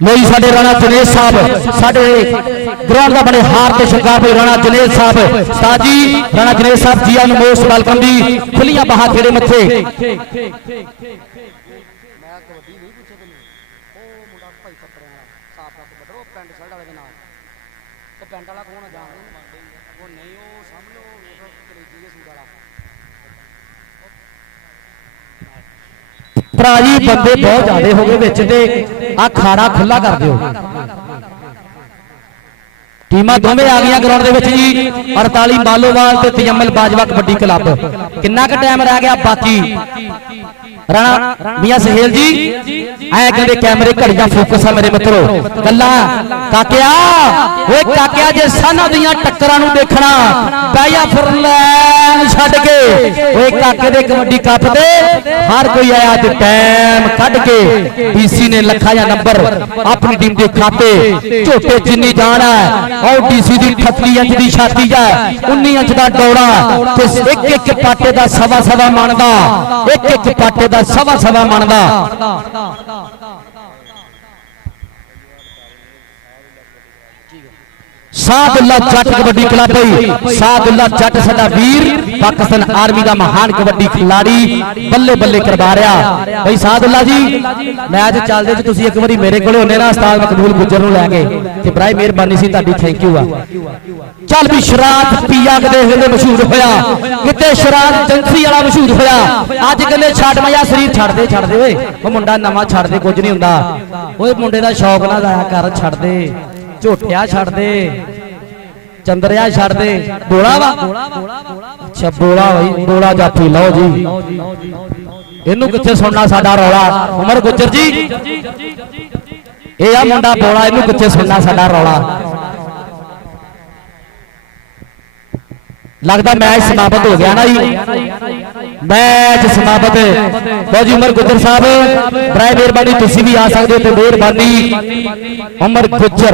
लोई साडे राणा जनेश साहब साडे ग्राउंड का बड़े हार ते शंकार भाई राणा जनेश साहब उस्ताद जी राणा जनेश साहब जी आनु मोस्ट वेलकम दी खुलियां बाहां खेड़े मथे ਭਰਾਜੀ ਬੰਦੇ ਬਹੁਤ ਜ਼ਿਆਦੇ ਹੋ ਗਏ ਵਿੱਚ ਤੇ ਆ ਖਾੜਾ ਖੁੱਲਾ ਕਰ ਦਿਓ ਟੀਮਾਂ ਦੋਵੇਂ ਆ ਗਈਆਂ ਗਰਾਊਂਡ ਦੇ ਵਿੱਚ ਜੀ 48 ਮਾਲੋਵਾਲ ਤੇ ਤਜਮਲ ਬਾਜਵਾ ਕਬੱਡੀ ਕਲੱਬ ਕਿੰਨਾ ਕੁ ਟਾਈਮ ਰਹਿ ਗਿਆ ਬਾਕੀ ਰਾਣਾ ਮੀਆਂ ਸਹੇਲ ਜੀ ਐ ਕਹਿੰਦੇ ਕੈਮਰੇ ਘੜੀਆਂ ਫੋਕਸ ਆ ਮੇਰੇ ਮਿੱਤਰੋ ਗੱਲਾਂ ਕਾਕਿਆ ਓਏ ਕਾਕਿਆ ਜੇ ਸਾਨਾਂ ਦੀਆਂ ਟੱਕਰਾਂ ਨੂੰ ਦੇਖਣਾ ਬਾਇਆ ਫਿਰ ਲੈਣ ਛੱਡ ਕੇ ਓਏ ਕਾਕੇ ਦੇ ਕਬੱਡੀ ਕੱਪ ਤੇ ਹਰ ਕੋਈ ਆਇਆ ਤੇ ਟਾਈਮ ਕੱਢ ਕੇ ਡੀਸੀ ਨੇ ਲੱਖਾ ਜਾਂ ਨੰਬਰ ਆਪਣੀ ਟੀਮ ਦੇ ਖਾਤੇ ਝੋਟੇ ਜਿੰਨੀ ਜਾਣ ਹੈ ਔਰ ਡੀਸੀ ਦੀ 38 ਇੰਚ ਦੀ ਛਾਤੀ ਹੈ 19 ਇੰਚ ਦਾ ਡੌੜਾ ਤੇ ਇੱਕ ਇੱਕ ਪਾਟੇ ਦਾ ਸਵਾ ਮਣਦਾ ਇੱਕ ਪਾਟੇ ਦਾ ਸਵਾ ਮਣਦਾ सादुल्ला जट कबड्डी क्लब सादुल्ला जट साडा वीर पाकिस्तान आर्मी का महान कबड्डी खिलाड़ी बल्ले बल्ले करवा रहा भाई सादुल्ला जी मैच चलदे च तुसीं एक बारी मेरे कोले होने ना उस्ताद मकबूल गुज्जर नूं लैके ते बड़ा मेहरबानी सी तुहाडी थैंक यू आ चल भी शरारत पिया कदे वेले मशहूर होया किते शरारत एजेंसी वाला मशहूर होया अज कहंदे छड्ड मया शरीर छड्ड दे ओए ओ मुंडा नवां छड्ड दे कुछ नहीं हुंदा ओए मुंडे दा शौक ना लाया कर छड्ड दे झोटिया छड़ दे चंद्रिया छड़ दे बोला वा अच्छा बोला भाई बोला जाफी लो जी इनू किथे सुनना साडा रौला उमर गुज्जर जी ये आ मुंडा बोला इनू किथे सुनना साडा रौला लगता मैच समाप्त हो गया ना जी मैच समाप्त बहुत जी उमर गुज्जर साहब बड़ी मेहरबानी तुसी भी आ सकते हो मेहरबानी उमर गुज्जर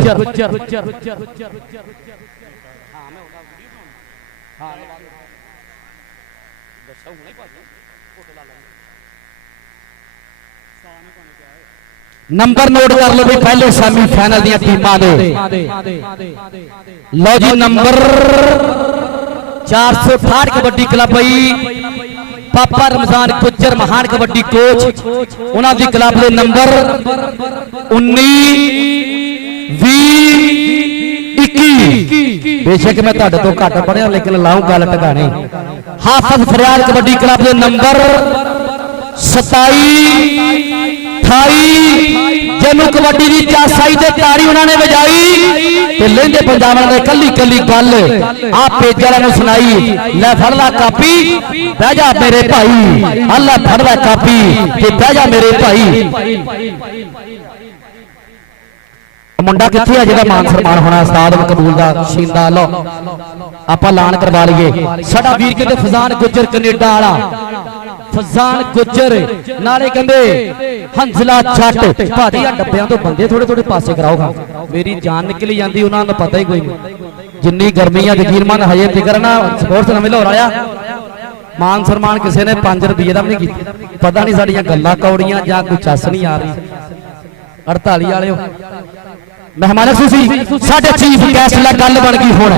नंबर नोट कर लो भी पहले सेमीफाइनल दी टीमां दे लो जी नंबर 468 कबड्डी क्लब पापा रमजान गुज्जर महान कबड्डी कोच उन्होंने क्लब के नंबर 19 20 21 बेशक मैं तुहाडे तो घट पढ़िया लेकिन लाऊं गल टकाने हाफिज फरियाद कबड्डी क्लब के नंबर 27 28 जनु कबड्डी की चासाई ते तारी उन्होंने बजाई ते लेंदे पंजाब ने कली कली गल आ पेजर नूं सुनाई लै फड़ ला कापी बह जा मेरे भाई अल्लाह फड़ ला कापी ते बह जा मेरे भाई मुंडा किथे है जिहदा मान सम्मान होना उस्ताद कबूल दा शींदा लो आपां ऐलान करवा लईए साडा वीर कहंदे फजान गुज्जर कनेडा वाला फजान गुजर नाले कहंदे हंसला जट भाजी आ डब्बियां तो बंदे थोड़े थोड़े पासे कराओ मेरी जान निकली जाती उन्होंने पता ही कोई नहीं जिन्नी गर्मी है यकीन हजे फिक्र ना स्पोर्ट्स नवें लाहौर आया मान सन्मान किसी ने 5 रुपये का भी नहीं किया पता नहीं साड़ियां गल्लां कौड़ियां जां कोई चस नहीं आ रही 48 वाले मेहमान साडे चीफ गेस्ट ला गल बन गई हुण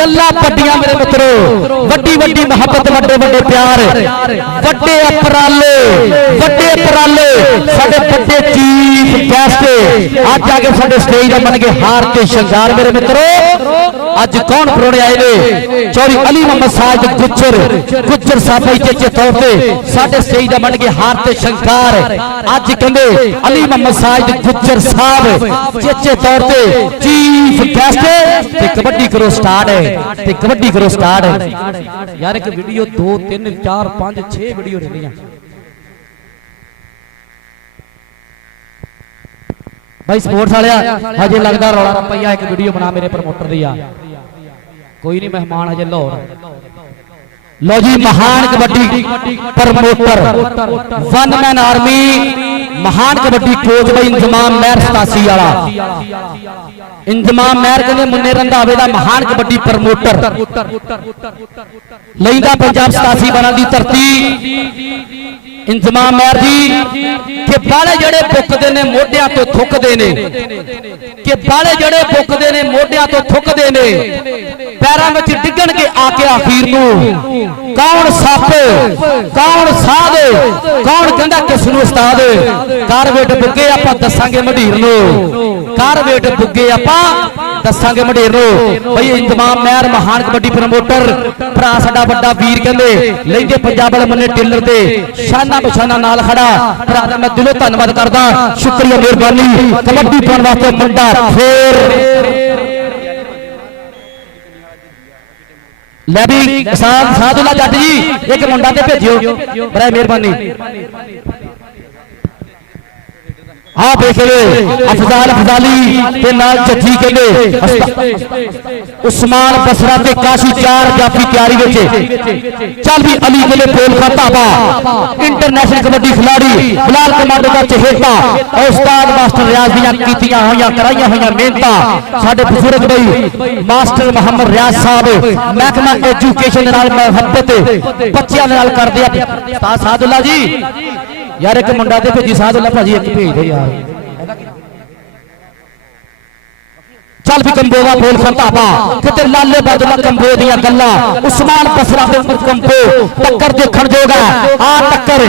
गल्लां वड्डियां मेरे मित्रो वड्डी वड्डी मुहब्बत वड्डे वड्डे प्यार वड्डे अपराले साडे वड्डे चीफ गेस्ट अज आके साडे स्टेज दा बन गए हार ते शंगार मेरे मित्रो अज कौन परोने आए ने चौधरी अली मोहम्मद साजिद गुज्जर साहब चेचे तौर ते साडे स्टेज दा बन गए हार ते शंगार अज कहंदे अली मोहम्मद साजिद गुज्जर साहब चेचे तौर पे चीफ गेस्ट ते कबड्डी करो स्टार्ट है ते कबड्डी करो स्टार्ट है यार एक वीडियो 2 3 4 5 6 वीडियो रहनियां भाई स्पोर्ट्स वाले हजे लगदा रौला रपैया एक वीडियो बना मेरे प्रमोटर दी यार कोई नहीं मेहमान हजे लाहौर लो जी महान kabaddi promoter one man army महान कबड्डी कोच भाई इंतजाम महर 87 वाला इंतजाम महर कहते मुन्ने रंधावे दा महान कबड्डी प्रमोटर लैंदा पंजाब 87 वाला दी धरती इंतजाम महर जी के बाले जड़े बुकदे ने मोढियां तो थुकदे ने के बाले जड़े बुकदे ने मोढियां तो थुकदे ने पैरां विच डिगण के आके आखिर नूं कौन सप कौन साध कौन कहंदा किस नूं उस्ताद कर वेट बुगे आपां दसांगे मढीर नूं कर वेट बुगे आपां दसांगे मढीर नूं भई इंतजाम महर महान कबड्डी प्रमोटर भरा साडा वड्डा वीर कहंदे लैंदे पंजाब वाले मन्ने टेलर ते शाना बशाना नाल खड़ा भरा दा मैं दिलों धन्नवाद करदा शुक्रिया मेहरबानी कबड्डी पाउण वास्ते मुंडा फेर ले भी साधुला जट जी एक मुंडा ते भेजियो बड़ा मेहरबानी हाँ देखे अफजाल अफजाली ते नाल जज्जी कहंदे उस्मान बसरा ते काशी 4 जाफी तैयारी विच चल भी अली के पोल का धाबा इंटरनेशनल कबड्डी खिलाड़ी बिलाल कमांडो का चहेता और उस्ताद मास्टर रियाज दियां कीतियां होईयां कराईयां होईयां मेहनतां साडे बुजुर्ग भाई मास्टर मोहम्मद रियाज साहब महकमा एजुकेशन दे नाल मुहब्बत बच्चियां दे नाल करदे आ सादुल्ला जी यार एक मुंडा ते भेजी सादुल्ला भाजी एक भेज दे यार चल भी कंबोवा बोल खताबा किते लाले बादला कंबो दियां गल्लां उस्मान बसरा दे कंबो टक्कर देखण जोगा आ टक्कर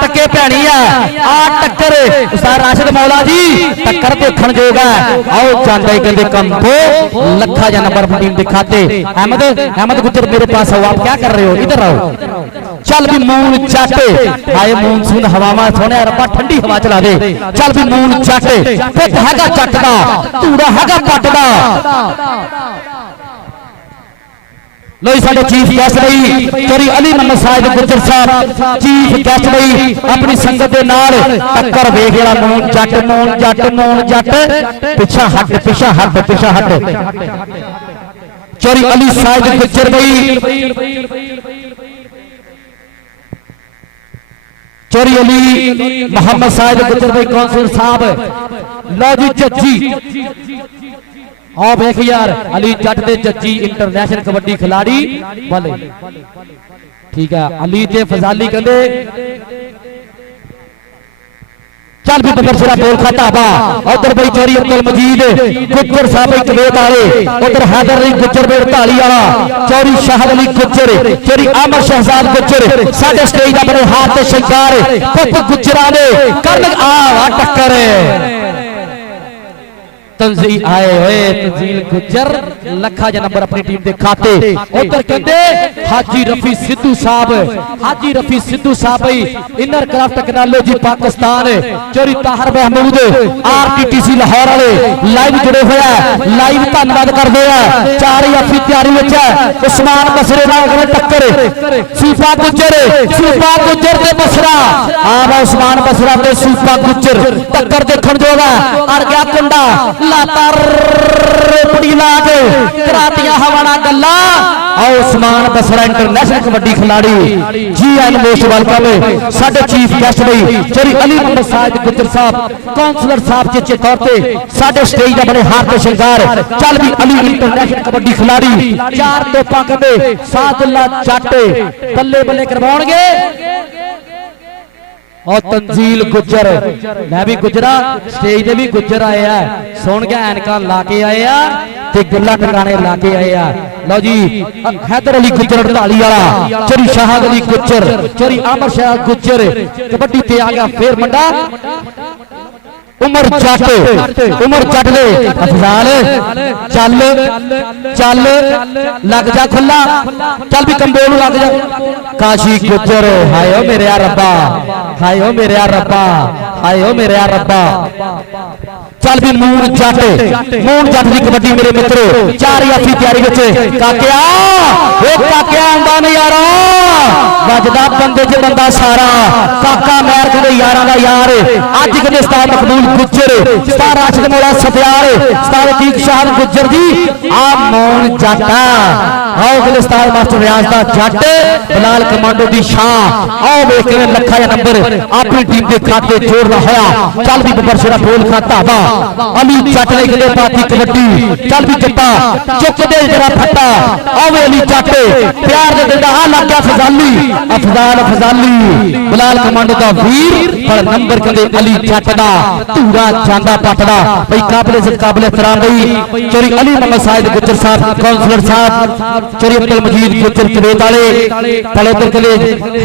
टके भैणी आ टक्कर उस्ताद राशिद मौला जी टक्कर देखण जोगा आओ जांदे कहंदे कंबो लखा जा नंबर टीम दिखाते अहमद गुजर मेरे पास हो आप क्या कर रहे हो इधर आओ चल भी मून जट आए मानसून हवावां सोने रब्बा ठंडी हवा चला दे चल भी मून जट फिट हैगा जट दा धूड़ा हैगा पट दा लो साडे चीफ गेस्ट भाई चौधरी अली मोहम्मद साजिद गुज्जर साहब चीफ गेस्ट भाई अपनी संगत दे नाल टक्कर वेख जेड़ा मून जट पिछा हट चौधरी अली साजिद गुज्जर भाई चौधरी अली मोहम्मद साजिद गुज्जर भाई कौंसल साहब लो जी जज्जी आओ देख यार अली जट दे जज्जी इंटरनेशनल कबड्डी खिलाड़ी वाले ठीक है अली ते फजाली कहंदे चल भी बबर सिरा बोल खताबा उधर भाई चौधरी अब्दुल मजीद गुज्जर साहब कवेत वाले उधर हैदर अली गुज्जर भाई ढाली वाला चौधरी शाहद अली गुज्जर चौधरी अमर शहजाद गुज्जर साडे स्टेज दा बड़े हाथ ते शंकार पुप गुज्जरां दे करन आ टक्कर तंजील आए हुए तंजील गुज्जर लखा जा नंबर अपनी टीम दे खाते उधर कहंदे हाजी रफी सिद्धू साहब भाई inner craft technology Pakistan Chaudhry Tahir Mahmood RTTC Lahore वाले लाइव जुड़े होया लाइव धन्यवाद करदे आ चार याफी तैयारी विच है उस्मान बसरे नाल टक्कर सूफा गुज्जर ते बसरा आ उस्मान बसरा ते सूफा गुज्जर टक्कर देखण जोगा अर गया कुंडा लातार पुड़ी ला के करा करतियां हवाना गल्ला। आओ उस्मान बसरा इंटरनेशनल कबड्डी खिलाड़ी जी एन मोस्ट वेलकम साडे चीफ गेस्ट भाई श्री अली मोहम्मद साहिद गुज्जर साहब काउंसलर साहब चेचे तौर पे साडे स्टेज दा बड़े हार ते श्रृंगार। चल भी अली इंटरनेशनल कबड्डी खिलाड़ी चार तोपा कदे सादुल्ला जाटे बल्ले बल्ले करवाउणगे। और तंजील गुज्जर मैं भी गुजरा स्टेज ते भी गुज्जर आए हैं सुन के ऐनका ला के आए हैं ते गुल्ला टकाने ला के आए हैं। लो जी हैदर अली गुज्जर 48 वाला चरी शाहद अली गुज्जर चरी अमर शाह गुज्जर कबड्डी ते आ गया फिर मंडा उमर जट ले अफजाल चल चल लग जा खुला चल भी कंबोल लग जा काशी गुज्जर हाय ओ मेरे यार रब्बा हाय ओ मेरे यार रब्बा हाय ओ मेरे यार रब्बा। चल भी मून जट की कबड्डी मेरे मित्रों चार याफी तैयारी विच काकिया ओ काकिया आंदा नजारा वजदा बंदे च बंदा सारा काका मैर कदे यारां दा यार अज कदे उस्ताद मकबूल गुज्जर उस्ताद राशिद मौला सत्यार उस्ताद अतीक शाह गुज्जर जी आ मौन जट आओ कदे उस्ताद मास्टर रियाज दा जट बिलाल कमांडो दी शान आओ वेख के लखा या नंबर अपनी टीम दे खाते जोड़ना होया। चल भी बबर शेरा बोल खाता बा अली जट ने कदे पाती कबड्डी चल भी जट्टा चुक दे जरा फट्टा आवे अली जट प्यार दे दिंदा आ लग गया फजाली अफजाली बिलाल कमांडो दा वीर पर नंबर कदे अली जट दा धूरा जांदा पटदा भाई काबिल एहतराम भाई चोरी अली मोहम्मद साहिद गुज्जर साहब काउंसलर साहब चोरी अब्दुल मजीद गुज्जर कवेत वाले तलोतर कले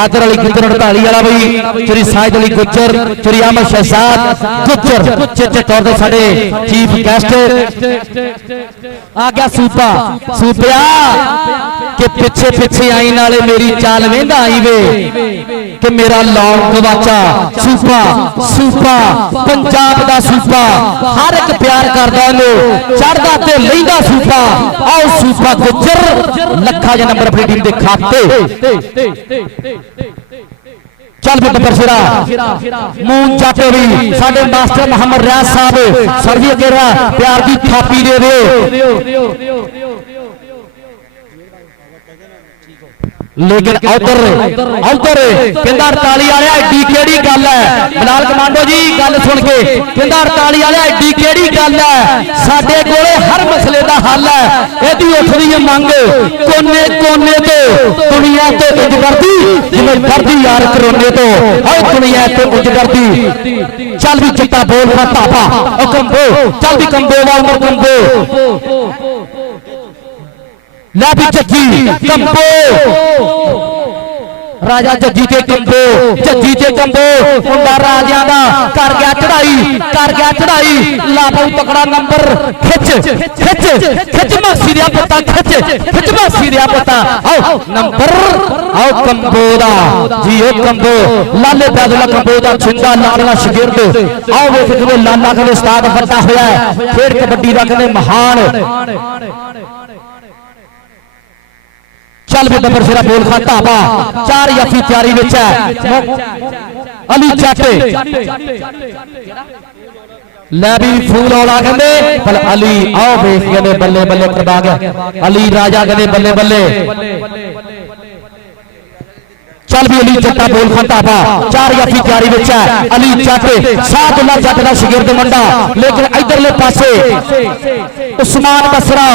हैदर अली गुज्जर 48 वाला भाई चोरी साहिद अली गुज्जर चोरी अहमद शहजाद गुज्जर चेचे तौर ते साडे चीफ गेस्ट आ गया सूपिया के पिछे पिछे आई नाले मेरी चाल वेंदा आई वे कि मेरा लौंग गवाचा सूपा पंजाब दा सूपा हर एक प्यार करदा लो चढ़दा ते लैंदा सूपा आओ सूपा गुज्जर लखा जा नंबर अपनी टीम दे खाते। चल भी बबर शेरा मून जाटे भी साडे मास्टर मोहम्मद रियाज साहब सर्वी अगेरा प्यार की थापी दे दे लेकिन उधर कहंदा 48 वाले एडी केड़ी गल है बिलाल कमांडो जी गल सुन के कहंदा 48 वाले एडी केड़ी गल है साडे कोले हर मसले दा हल है एदी उठदी है मंग कोने कोने तो दुनिया ते इंज करदी जिवें करदी यार करोने तो ओए दुनिया ते इंज करदी। चल भी चिट्टा बोल का तापा ओ कंबो चल भी कंबो वाल कंबो ला भी जज्जी कंबो राजा जज्जी ते कंबो मुंडा राजियां दा कर गया चढ़ाई ला बहु तकड़ा नंबर खिच मासी दिया पुत्ता खिच मासी दिया पुत्ता आओ नंबर आओ कंबो दा जी ओ कंबो लाले पैदला कंबो दा छिंदा लाडला शागिर्द आओ वेख के लाला कदे उस्ताद बड़ा होया खेड कबड्डी दा कदे महान। चल भी बबर शेरा बोल खाता बा चार याफी तैयारी विच है अली जट ले भी फूल औला कहंदे पर अली आओ वेख के बल्ले बल्ले करवा गया अली राजा कहंदे बल्ले बल्ले। चल भी अली जट्टा बोल खाता बा चार याफी तैयारी विच है अली जट सादुल्ला जट दा शागिर्द मुंडा लेकिन इधरले पासे उस्मान बसरा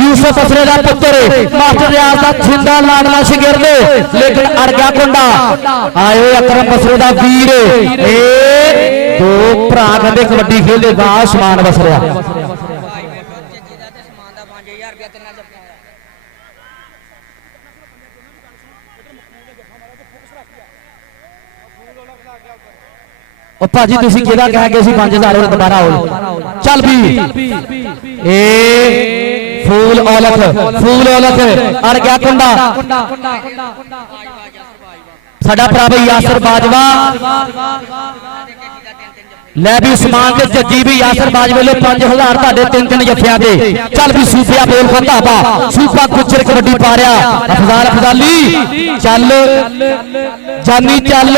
यूसुफ बसरे दा पुत्र मास्टर रियाज दा जिंदा लाडला शागिर्द लेकिन अड़ गया कुंडा आयो अकरम बसरे दा वीर ए दो भरा कहंदे कबड्डी खेलदे गा उस्मान बसरा भाजी तुसी किहदा कह गए सी 5000 और दोबारा हो चल भी ए फूल औलख अड़ गया कुंडा साडा भरा भाई यासर बाजवा ਲੈ भी उस्मान ते जज्जी भी यासर बाजवे लो 5000 ਤੁਹਾਡੇ 3-3 ਜੱਫਿਆਂ ਦੇ ਚੱਲ ਵੀ ਸੂਫਿਆ ਬੋਲ ਖੰਧਾਵਾ ਸੂਫਾ ਗੁੱਜਰ ਕਬੱਡੀ ਪਾ ਰਿਹਾ ਅਫਜ਼ਾਲ ਅਫਜ਼ਾਲੀ ਚੱਲ ਜਾਨੀ ਚੱਲ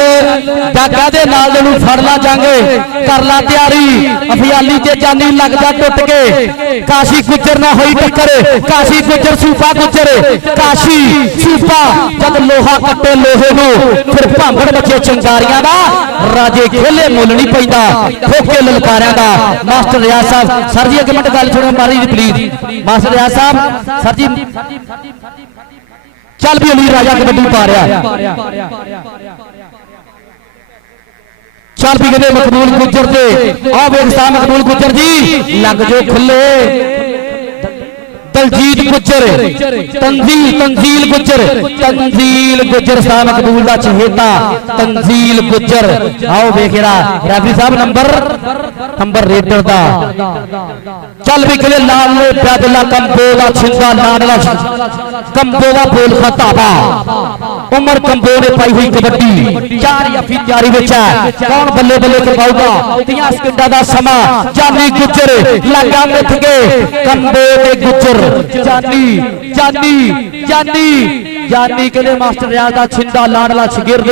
ਦਾਗਾ ਦੇ ਨਾਲ ਦੇ ਨੂੰ ਫੜ ਲਾ ਜਾਂਗੇ ਕਰ ਲਾ ਤਿਆਰੀ ਅਫਜ਼ਾਲੀ ਤੇ ਜਾਨੀ ਲੱਗ ਜਾ ਟੁੱਟ ਕੇ ਕਾਸ਼ੀ ਗੁੱਜਰ ਨਾ ਹੋਈ ਟੱਕਰ ਕਾਸ਼ੀ ਗੁੱਜਰ ਸੂਫਾ ਗੁੱਜਰ ਕਾਸ਼ੀ ਸੂਫਾ ਜਦ ਲੋਹਾ ਕੱਟੇ ਲੋਹੇ ਨੂੰ ਫਿਰ ਭਾਂਬੜ ਬੱਚੇ ਚੰਗਾਰੀਆਂ ਦਾ ਰਾਜੇ ਖੇਲੇ ਮੁੱਲ ਨਹੀਂ ਪੈਂਦਾ ठोके ललकारिया का मास्टर रियाज साहब सर जी एक मिनट गल सुनो मारी जी प्लीज मास्टर रियाज साहब सर जी चल भी अली राजा कबड्डी पा रहा चल भी कहते मकबूल गुज्जर से आओ वेखता मकबूल गुज्जर जी लग जो खुले दलजीत गुज्जर तंजील गुज्जर साहब मकबूल का चहेता तंजील गुज्जर आओ वेखेरा रेफरी साहब नंबर रेडर दा चल भी कले लाल पैदला कंबो दा छिंदा लाडला कंबो दा बोल खताबा उमर कंबो ने पाई हुई कबड्डी चार या फिर तैयारी विच है कौन बल्ले बल्ले करवाऊगा 30 सेकंड दा समा जानी गुज्जर लगा मिथ के कंबो ते गुज्जर जानी कहते मास्टर रियाज दा छिंदा लाडला शगिरद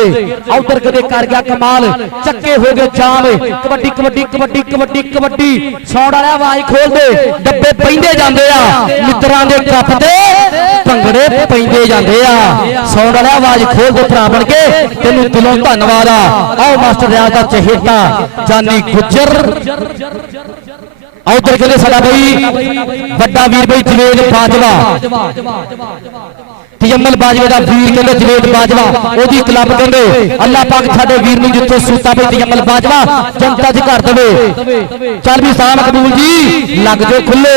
उधर कदे कर गया कमाल चक्के हो गए जाम कबड्डी कबड्डी कबड्डी कबड्डी कबड्डी सौंड वाला आवाज खोल दे डब्बे पैंदे जांदे आ मित्रां दे कप ते भंगड़े पैंदे जांदे आ सौंड वाला आवाज खोल दे भरा बन के तेनू दिलों धन्नवाद आ आओ मास्टर रियाज दा चहेता जानी गुज्जर उधर कहते साडा भाई वड्डा वीर भाई जवेद बाजवा तजम्मल बाजवे का वीर कहते जवेद बाजवा ओदी क्लब कहते अल्लाह पाक साडे वीर नूं जिथे सूता भाई तजम्मल बाजवा जनता च घर देवे चल भी साम कबूल जी लग जो खुले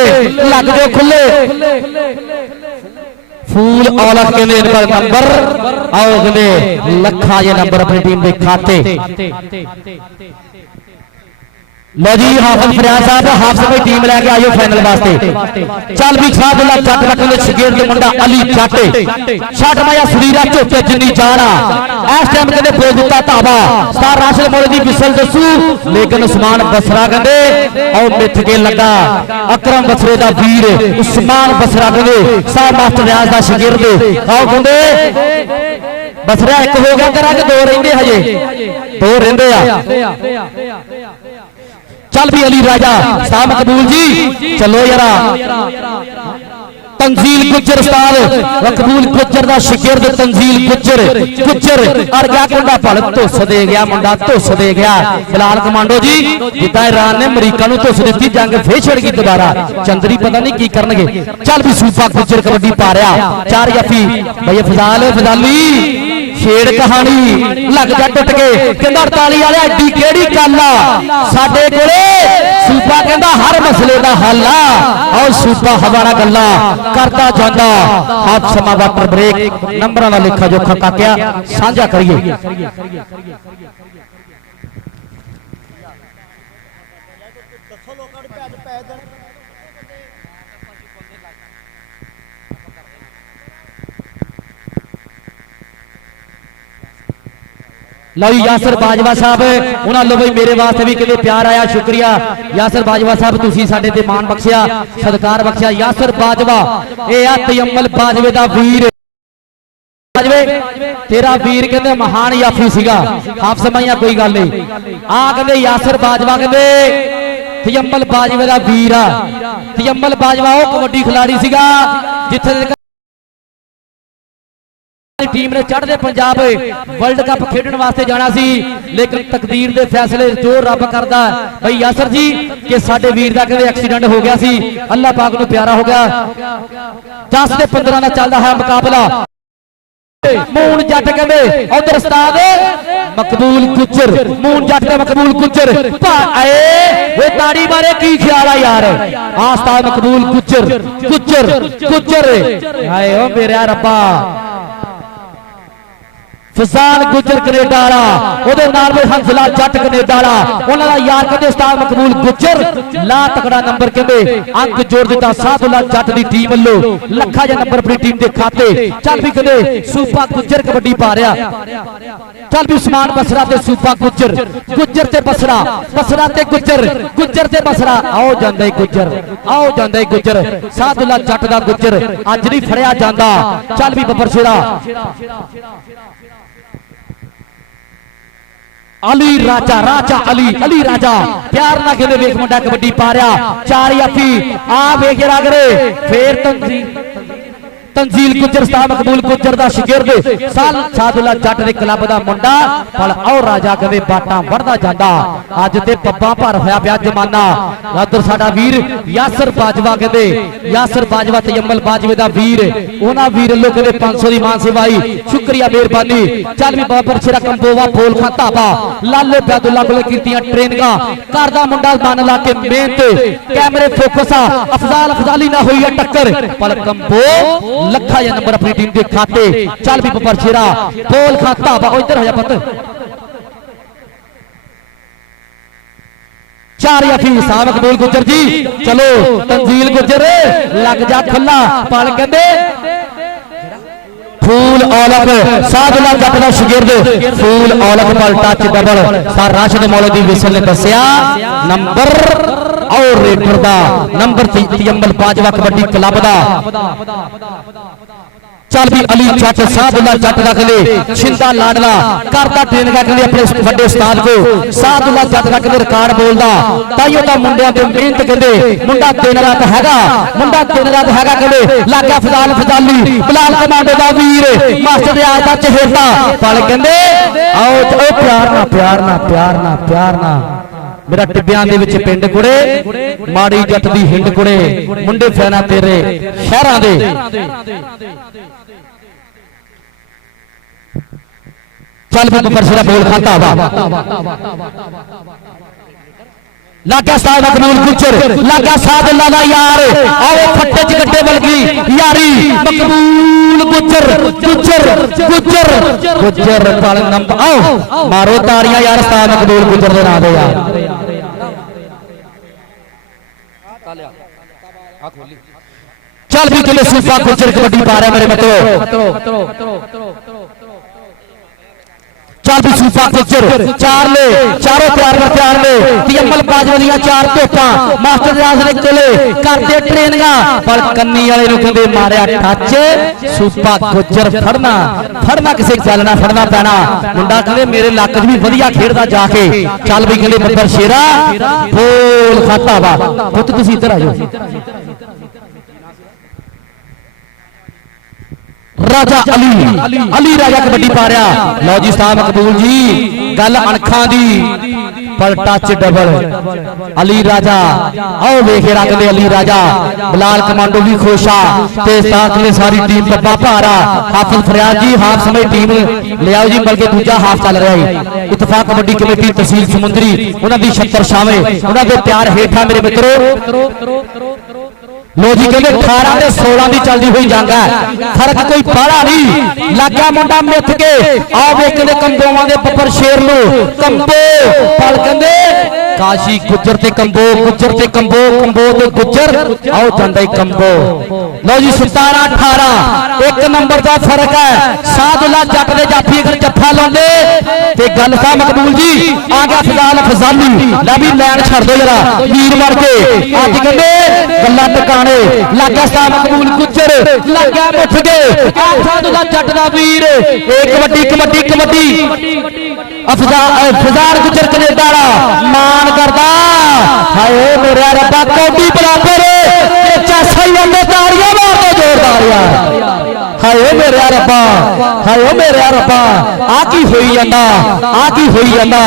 फूल औलत कहते इन पर नंबर आओ कहते लखा ये नंबर अपनी टीम के खाते लो जी हाफिज फरियाद साहब हाफ समय टीम लेके आयो फाइनल वास्ते चल भी छादला जट रखने शगीर के मुंडा अली जट छट माया शरीरा झोटे जिन्नी जाना इस टाइम कहते बोल दिता धावा स्टार राशिद मोरे दी विसल दसू लेकिन उस्मान बसरा कहते और मिथ के लगा अकरम बसरे दा वीर उस्मान बसरा कहते साहब मास्टर रियाज दा शगीर आओ कहते बसरा एक हो गया करा के दो रहिंदे हजे दो रहिंदे आ चल भी अली राजा साहब मकबूल जी चलो यारा तंजील गुज्जर उस्ताद मकबूल गुज्जर दा शिगिर्द तंजील गुज्जर अर गया मुंडा भल धुस दे गया मुंडा धुस दे गया बिलाल कमांडो जी जिदा ईरान ने अमरीका नूं धुस दी जंग फिर छिड़ गई दोबारा चंद्री पता नहीं की करनगे चल भी सूफा गुज्जर कबड्डी पा रहा चार यफी भाई फजाल फजाली छेड़ कहानी लग जा टुट के कहंदा 48 वाले एडी केड़ी गल आ साडे कोले सूफा कहंदा हर मसले दा हल आ और सूफा हवाना गल्ला करता जांदा हाथ समा वाटर ब्रेक नंबरां दा लेखा जोखा काकिया साझा करिए लो यासर बाजवा साहब उन्होंने भाई मेरे वास्ते भी कहते प्यार आया शुक्रिया यासर बाजवा साहब तुसी साडे ते मान बख्शिया सत्कार बख्शिया यासर बाजवा ए आ तयम्मल बाजवे दा वीर बाजवे तेरा वीर कहते महान याफी सीगा हाफ समाइया कोई गल नहीं आ कहते यासर बाजवा कहते तयम्मल बाजवे दा वीर आ तयम्मल बाजवा ओ कबड्डी खिलाड़ी सीगा जिथे टीम ने चढ़ते पंजाब वर्ल्ड कप खेडन वास्ते जाना सी लेकिन तकदीर दे फैसले जो रब करदा भाई यासर जी कि साडे वीर दा कहते एक्सीडेंट हो गया सी अल्लाह पाक नूं प्यारा हो गया 10 ते 15 दा चलदा है मुकाबला मून जट कहते उधर उस्ताद मकबूल गुज्जर मून जट ते मकबूल गुज्जर आए वे ताड़ी मारे की ख्याल है यार हां उस्ताद मकबूल गुज्जर हाय ओ मेरा रब्बा फजान गुजर कनेडा वाला ਉਹਦੇ ਨਾਲ ਵੀ ਹੰਸਲਾ ਜੱਟ ਕੈਨੇਡਾ ਵਾਲਾ ਉਹਨਾਂ ਦਾ ਯਾਰ ਕਹਿੰਦੇ ਉਸਤਾਦ ਮਕਬੂਲ ਗੁੱਜਰ ਲਾ ਤਕੜਾ ਨੰਬਰ ਕਹਿੰਦੇ ਅੰਕ ਜੋੜ ਦਿੱਤਾ ਸਾਧੂਲਾ ਜੱਟ ਦੀ ਟੀਮ ਵੱਲੋਂ ਲੱਖਾਂ ਜਾਂ ਨੰਬਰ ਆਪਣੀ ਟੀਮ ਦੇ ਖਾਤੇ ਚੱਲ ਵੀ ਕਹਿੰਦੇ ਸੂਪਾ ਗੁੱਜਰ ਕਬੱਡੀ ਪਾ ਰਿਹਾ ਚੱਲ ਵੀ ਉਸਮਾਨ ਬਸਰਾ ਤੇ ਸੂਪਾ ਗੁੱਜਰ ਗੁੱਜਰ ਤੇ ਬਸਰਾ ਬਸਰਾ ਤੇ ਗੁੱਜਰ ਗੁੱਜਰ ਤੇ ਬਸਰਾ ਆਓ ਜਾਂਦਾ ਈ ਗੁੱਜਰ ਆਓ ਜਾਂਦਾ ਈ ਗੁੱਜਰ ਸਾਧੂਲਾ ਜੱਟ ਦਾ ਗੁੱਜਰ ਅੱਜ ਨਹੀਂ ਫੜਿਆ ਜਾਂਦਾ ਚੱਲ ਵੀ ਬੱਬਰ ਸ਼ੇਰਾ अली राजा राजा अली अली राजा प्यार ना कहते वेख मुंडा कबड्डी पा रहा चार याफी आ वेख जरा करे फिर तंजील गुजर उस्ताद मकबूल गुजर दा शागिर्द साधुल्ला जट दे क्लब दा मुंडा पर और राजा कहते बाटां वड़दा जांदा अज ते पब्बा भर होया पिया जमाना उधर साडा वीर यासर बाजवा कहते यासर बाजवा तयम्मल बाजवे दा वीर ओना वीर लो कहते 500 दी मान सेवाई शुक्रिया मेहरबानी चल भी बाबर शेरा कंबोवा बोल खां धाबा लाले बैदुल्ला कोले कीतियां ट्रेनिंगां करदा मुंडा मन ला के मेहनत कैमरे फोकस आ अफजाल अफजाली ना होई टक्कर पर कंबो लखा या नंबर अपनी टीम के खाते चल भी बबर शेरा बोल खाता इधर है पुत चार याफी साहब मकबूल गुजर जी चलो तंजील गुजर लग जा खुला पल कहते फूल औलख साधुल्ला जट दा शागिर्द फूल औलख पल टच डबल सर राशिद मौलवी विसल ने दसिया नंबर और रेडर दा नंबर तयम्मल बाजवा कबड्डी क्लब दा चल भी अली जट साधुल्ला जट दा कहले छिंदा लाडला करदा ट्रेन का कहले अपने बड़े उस्ताद को साधुल्ला जट दा कहले रिकॉर्ड बोलदा ताइयो दा मुंडियां दे मेहनत कहले मुंडा दिन रात हैगा कहले लागा फजाल फजाली बिलाल कमांडो दा वीर मास्टर यार दा चहेता पल कहंदे आओ ओ प्यार ना मेरा टिब्बियां दे विच पिंड कुड़े माड़ी जट दी हिंड कुड़े मुंडे फैना तेरे शहरां दे चल भी बरसरा बोल खाता लागा साहब मकबूल गुजर लागा साधुल्ला दा यार आओ फट्टे च गड्डे बलगी यारी मकबूल गुजर गुजर गुजर गुजर पल नंबर आओ मारो ताड़ियां यार उस्ताद मकबूल गुजर दे नाम दे यार चल भी चले सूफा गुजर कबड्डी पा रहा मेरे मित्रों चल भी सूफा गुजर चार ले चारों तैयार ले तयम्मल बाजवा दियां चार तोपां मास्टर रियाज ने चले करते ट्रेनिंगां पर कन्नी वाले नु कहंदे मारिया टच सूफा गुजर फड़ना किसी गल ना फड़ना पैना मुंडा कहंदे मेरे इलाके च भी वधिया खेडदा जाके चल भी कहंदे बब्बर शेरा बोल खाता वा पुੱਤ ਤੁਸੀਂ ਇੱਧਰ ਆ ਜਾਓ राजा अली राजा कबड्डी पा रहा लो जी साहब मकबूल जी गल अणखा दी पर टच डबल अली राजा आओ वेखे रखते अली राजा बिलाल कमांडो भी खुशा ते साथ में सारी टीम पब्बा भारा हाफिज फरियाद जी हाफ समय टीम ले आओ जी बल्कि दूजा हाफ चल रहा है इतफाक कबड्डी कमेटी तहसील समुंदरी उन्हां दी 76 शामिल उन्हां दे प्यार हेठा मेरे मित्रों लो जी कहते 18 ते 16 की चलती हुई जंग है फर्क कोई बड़ा नहीं लग्या मुंडा मिथ के आओ वेखदे कंबोवां दे बब्बर शेर नु कंबो पल कहंदे काशी गुजर ते कंबो कंबो ते गुजर आओ जांदा ही कंबो लो जी 17 18 एक नंबर का फर्क है साधुल्ला जट दे जाफी अगर जफ्फा लाउंदे ते गल सा मकबूल जी आ गया फिलहाल फजाली लै भी लैन छड़ दो जरा वीर बन के अज कहंदे गल्लां टकाने लागा साहब मकबूल गुजर लागा मुठ गए साधुल्ला जट दा वीर एक कबड्डी फजाल गुजर कनेडा वाला मान करदा हाय मेरा रब्बा कौडी बराबर चैसा ही अंदर ताड़ियां मार दो जोरदार यार हाय मेरा रब्बा आ की होई जांदा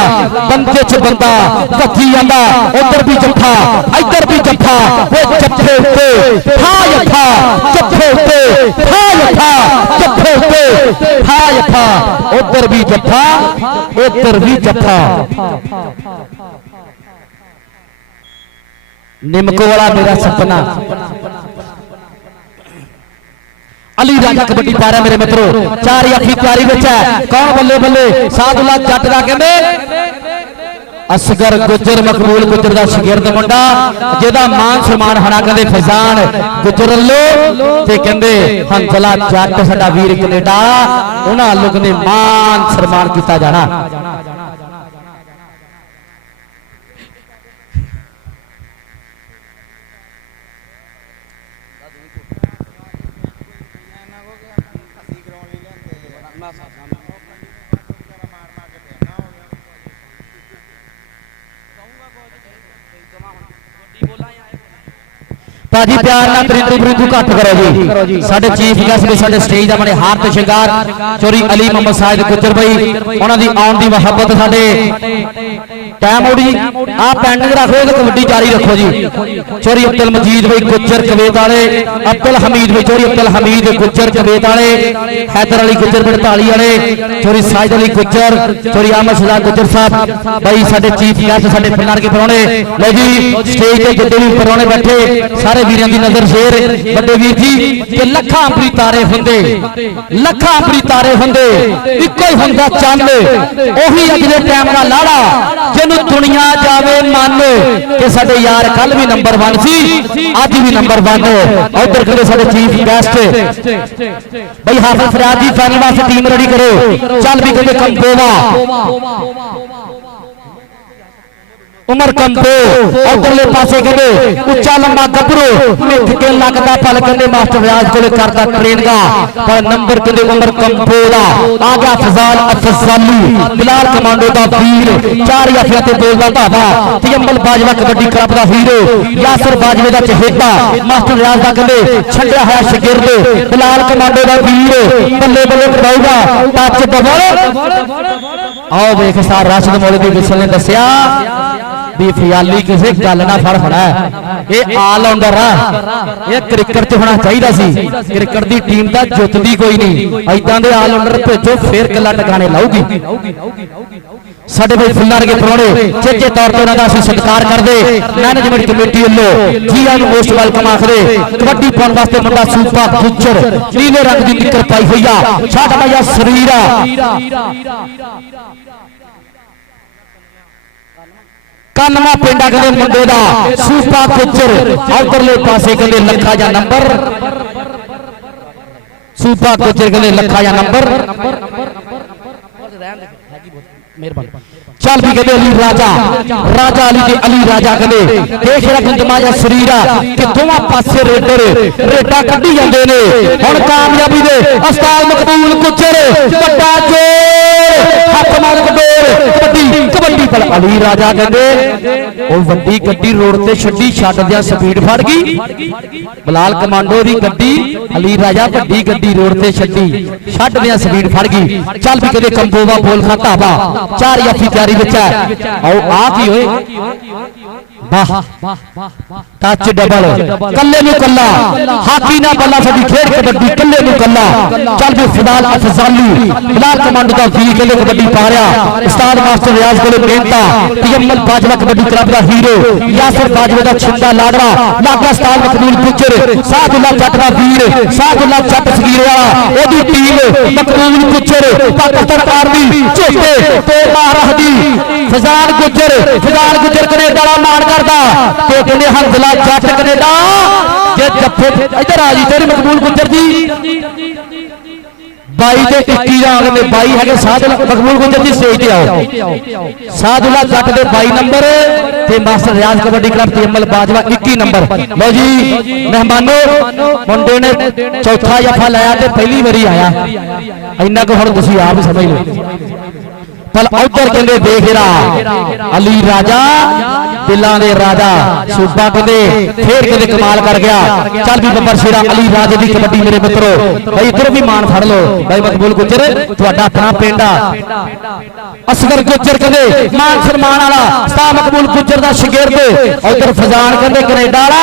बंदे च बंदा वधी जांदा उधर भी जफ्फा इधर भी जफ्फा वो जफ्फे उत्ते हा जफ्फा जफ्फे उत्ते हा जफ्फा जफ्फे उत्ते हा जफ्फा उधर भी जफ्फा इधर भी जफ्फा निमको वाला मेरा सपना अली राजा कबड्डी पा रहा मेरे मित्रों। 4 याफी तैयारी विच है। कौन बल्ले बल्ले साधुला जट दा कहंदे असगर गुजर मकबूल गुजर दा शागिर्द मुंडा जिहदा मान सम्मान हना कहंदे फैजान गुजर लो ते कहंदे हंसला जट साडा वीर कनेडा उन्हां लोग ने मान सम्मान किया जाना। भाजी प्यार ना परिंदू परिंदू घट करो जी। साडे चीफ गेस्ट भी साडे स्टेज दा बने हार ते शिंगार चोरी अली मोहम्मद साहिद गुजर भाई उन्हां दी आउण दी मुहब्बत साडे टाइम उड़ी आ पेंडिंग रख लो कबड्डी जारी रखो जी। चोरी अब्दुल मजीद भाई गुजर कवेत वाले अब्दुल हमीद भाई चोरी अब्दुल हमीद गुजर कवेत वाले हैदर अली गुजर बड़ताली वाले चोरी साहिद अली गुजर चोरी अहमद शहजाद गुजर साहब भाई साडे चीफ गेस्ट साडे फिलहाल के परौने लो जी स्टेज ते जितने भी परौने बैठे सारे वीरां दी नजर शेर बड़े वीर जी कि लखां अंबरी तारे हुंदे लखां अंबरी तारे हुंदे इक्को ही हुंदा चंद ओही अज दे टाइम दा लाड़ा जिन्नू दुनिया जावे मन कि साडे यार कल भी नंबर 1 सी अज भी नंबर 1 उधर कदे साडे चीफ गेस्ट भाई हाफिज फरियाद जी फाइनल वास्ते टीम रेडी करो चल भी कदे कंबोवा उमर कंपो उधरले पासे कहते उच्चा लंबा गबरू मिठ के लगता पल कहते मास्टर रियाज को करता ट्रेन का पर नंबर कहते उमर कंपो दा आ गया फजाल अफजाली बिलाल कमांडो दा वीर 4 याफियां ते बोलदा धावा तयम्मल बाजवा कबड्डी क्लब दा हीरो यासर बाजवे दा चहेता मास्टर रियाज दा कहते छड्या होया शागिर्द बिलाल कमांडो दा वीर बल्ले बल्ले कढाऊगा टच डबल आओ देख सार राशिद मौलवी विसल ने दस्या फियाली किसी गल ना फड़ होना ये ऑलराउंडर है क्रिकेट च होना चाहिए सी क्रिकेट की टीम का जितती कोई नहीं इदा के ऑलराउंडर भेजो फिर गला टकाने लाऊगी साडे भाई फुल्लर के परौने चेचे तौर पर उन्होंने असं सत्कार करते मैनेजमेंट कमेटी वालों जी आई मोस्ट वेलकम आखते कबड्डी पाने वास्ते मुंडा सूपा गुजर नीले रंग की निकर पाई हुई है छाट माया शरीर कानवा पिंडा कहते मुंडे का सूपा गुजर उधरले पासे कहते लखा जा नंबर सूपा गुजर कहते लखा जा नंबर चल भी कहते अली राजा राजा अली के अली राजा कहते देख रहा जमाया शरीर कि दोवां पासे रेडर रेडा कड्डी जांदे ने हुण कामयाबी दे उस्ताद मकबूल गुजर बड़ा जोर हक मालक डोर कबड्डी कबड्डी पर अली राजा कहते ओ वड्डी गड्डी रोड ते छड्डी छड्ड दिया स्पीड फड़ गई बिलाल कमांडो दी गड्डी अली राजा वड्डी गड्डी रोड ते छड्डी छड्ड दिया स्पीड फड़ गई चल भी कहते कंबोवा बोल खाता बा 4 याफी तैयारी विच है आओ आ की होए वाह टच डबल कल्ले नु कल्ला हाकी ना बल्ला साडी खेड कबड्डी कल्ले नु कल्ला चल भी फिदाल अफजाली बिलाल कमांडो दा वीर कल्ले कबड्डी पा रहा उस्ताद मास्टर रियाज कोले बेनता तयम्मल बाजवा कबड्डी क्लब दा हीरो यासर बाजवे दा छिंदा लाडवा लागा उस्ताद मकबूल गुजर सादुल्ला जट दा वीर सादुल्ला जट सगीर वाला ओदी टीम मकबूल गुजर पाकिस्तान आर्मी चोटे ते महाराज फजाल गुजर कनेडा दा मान करदा ते कहंदे हंसला जट कनेडा जे जफ्फे इधर आ जी तेरे मकबूल गुजर जी 22 ते 21 दा कहंदे 22 है सादुल्ला मकबूल गुजर जी स्टेज ते आओ सादुल्ला जट दे 22 नंबर ते मास्टर रियाज कबड्डी क्लब तयम्मल बाजवा 21 नंबर लो जी मेहमानो मुंडे ने चौथा जफा लाया ते पहली बारी आया इन्ना को हुण तुसीं आप समझ लो पल उधर कहते देख रहा अली राजा दिलों के राजा सूबा कहते फिर कहते कमाल कर गया चल भी बब्बर शेरा अली राजे की कबड्डी मेरे मित्रों भाई इधर भी मान फड़ लो भाई मकबूल गुजर तुहाडा अपना पिंड असगर गुजर कहते मान सन्मान वाला उस्ताद मकबूल गुजर दा शागिर्द उधर फजान कहते कनेडा वाला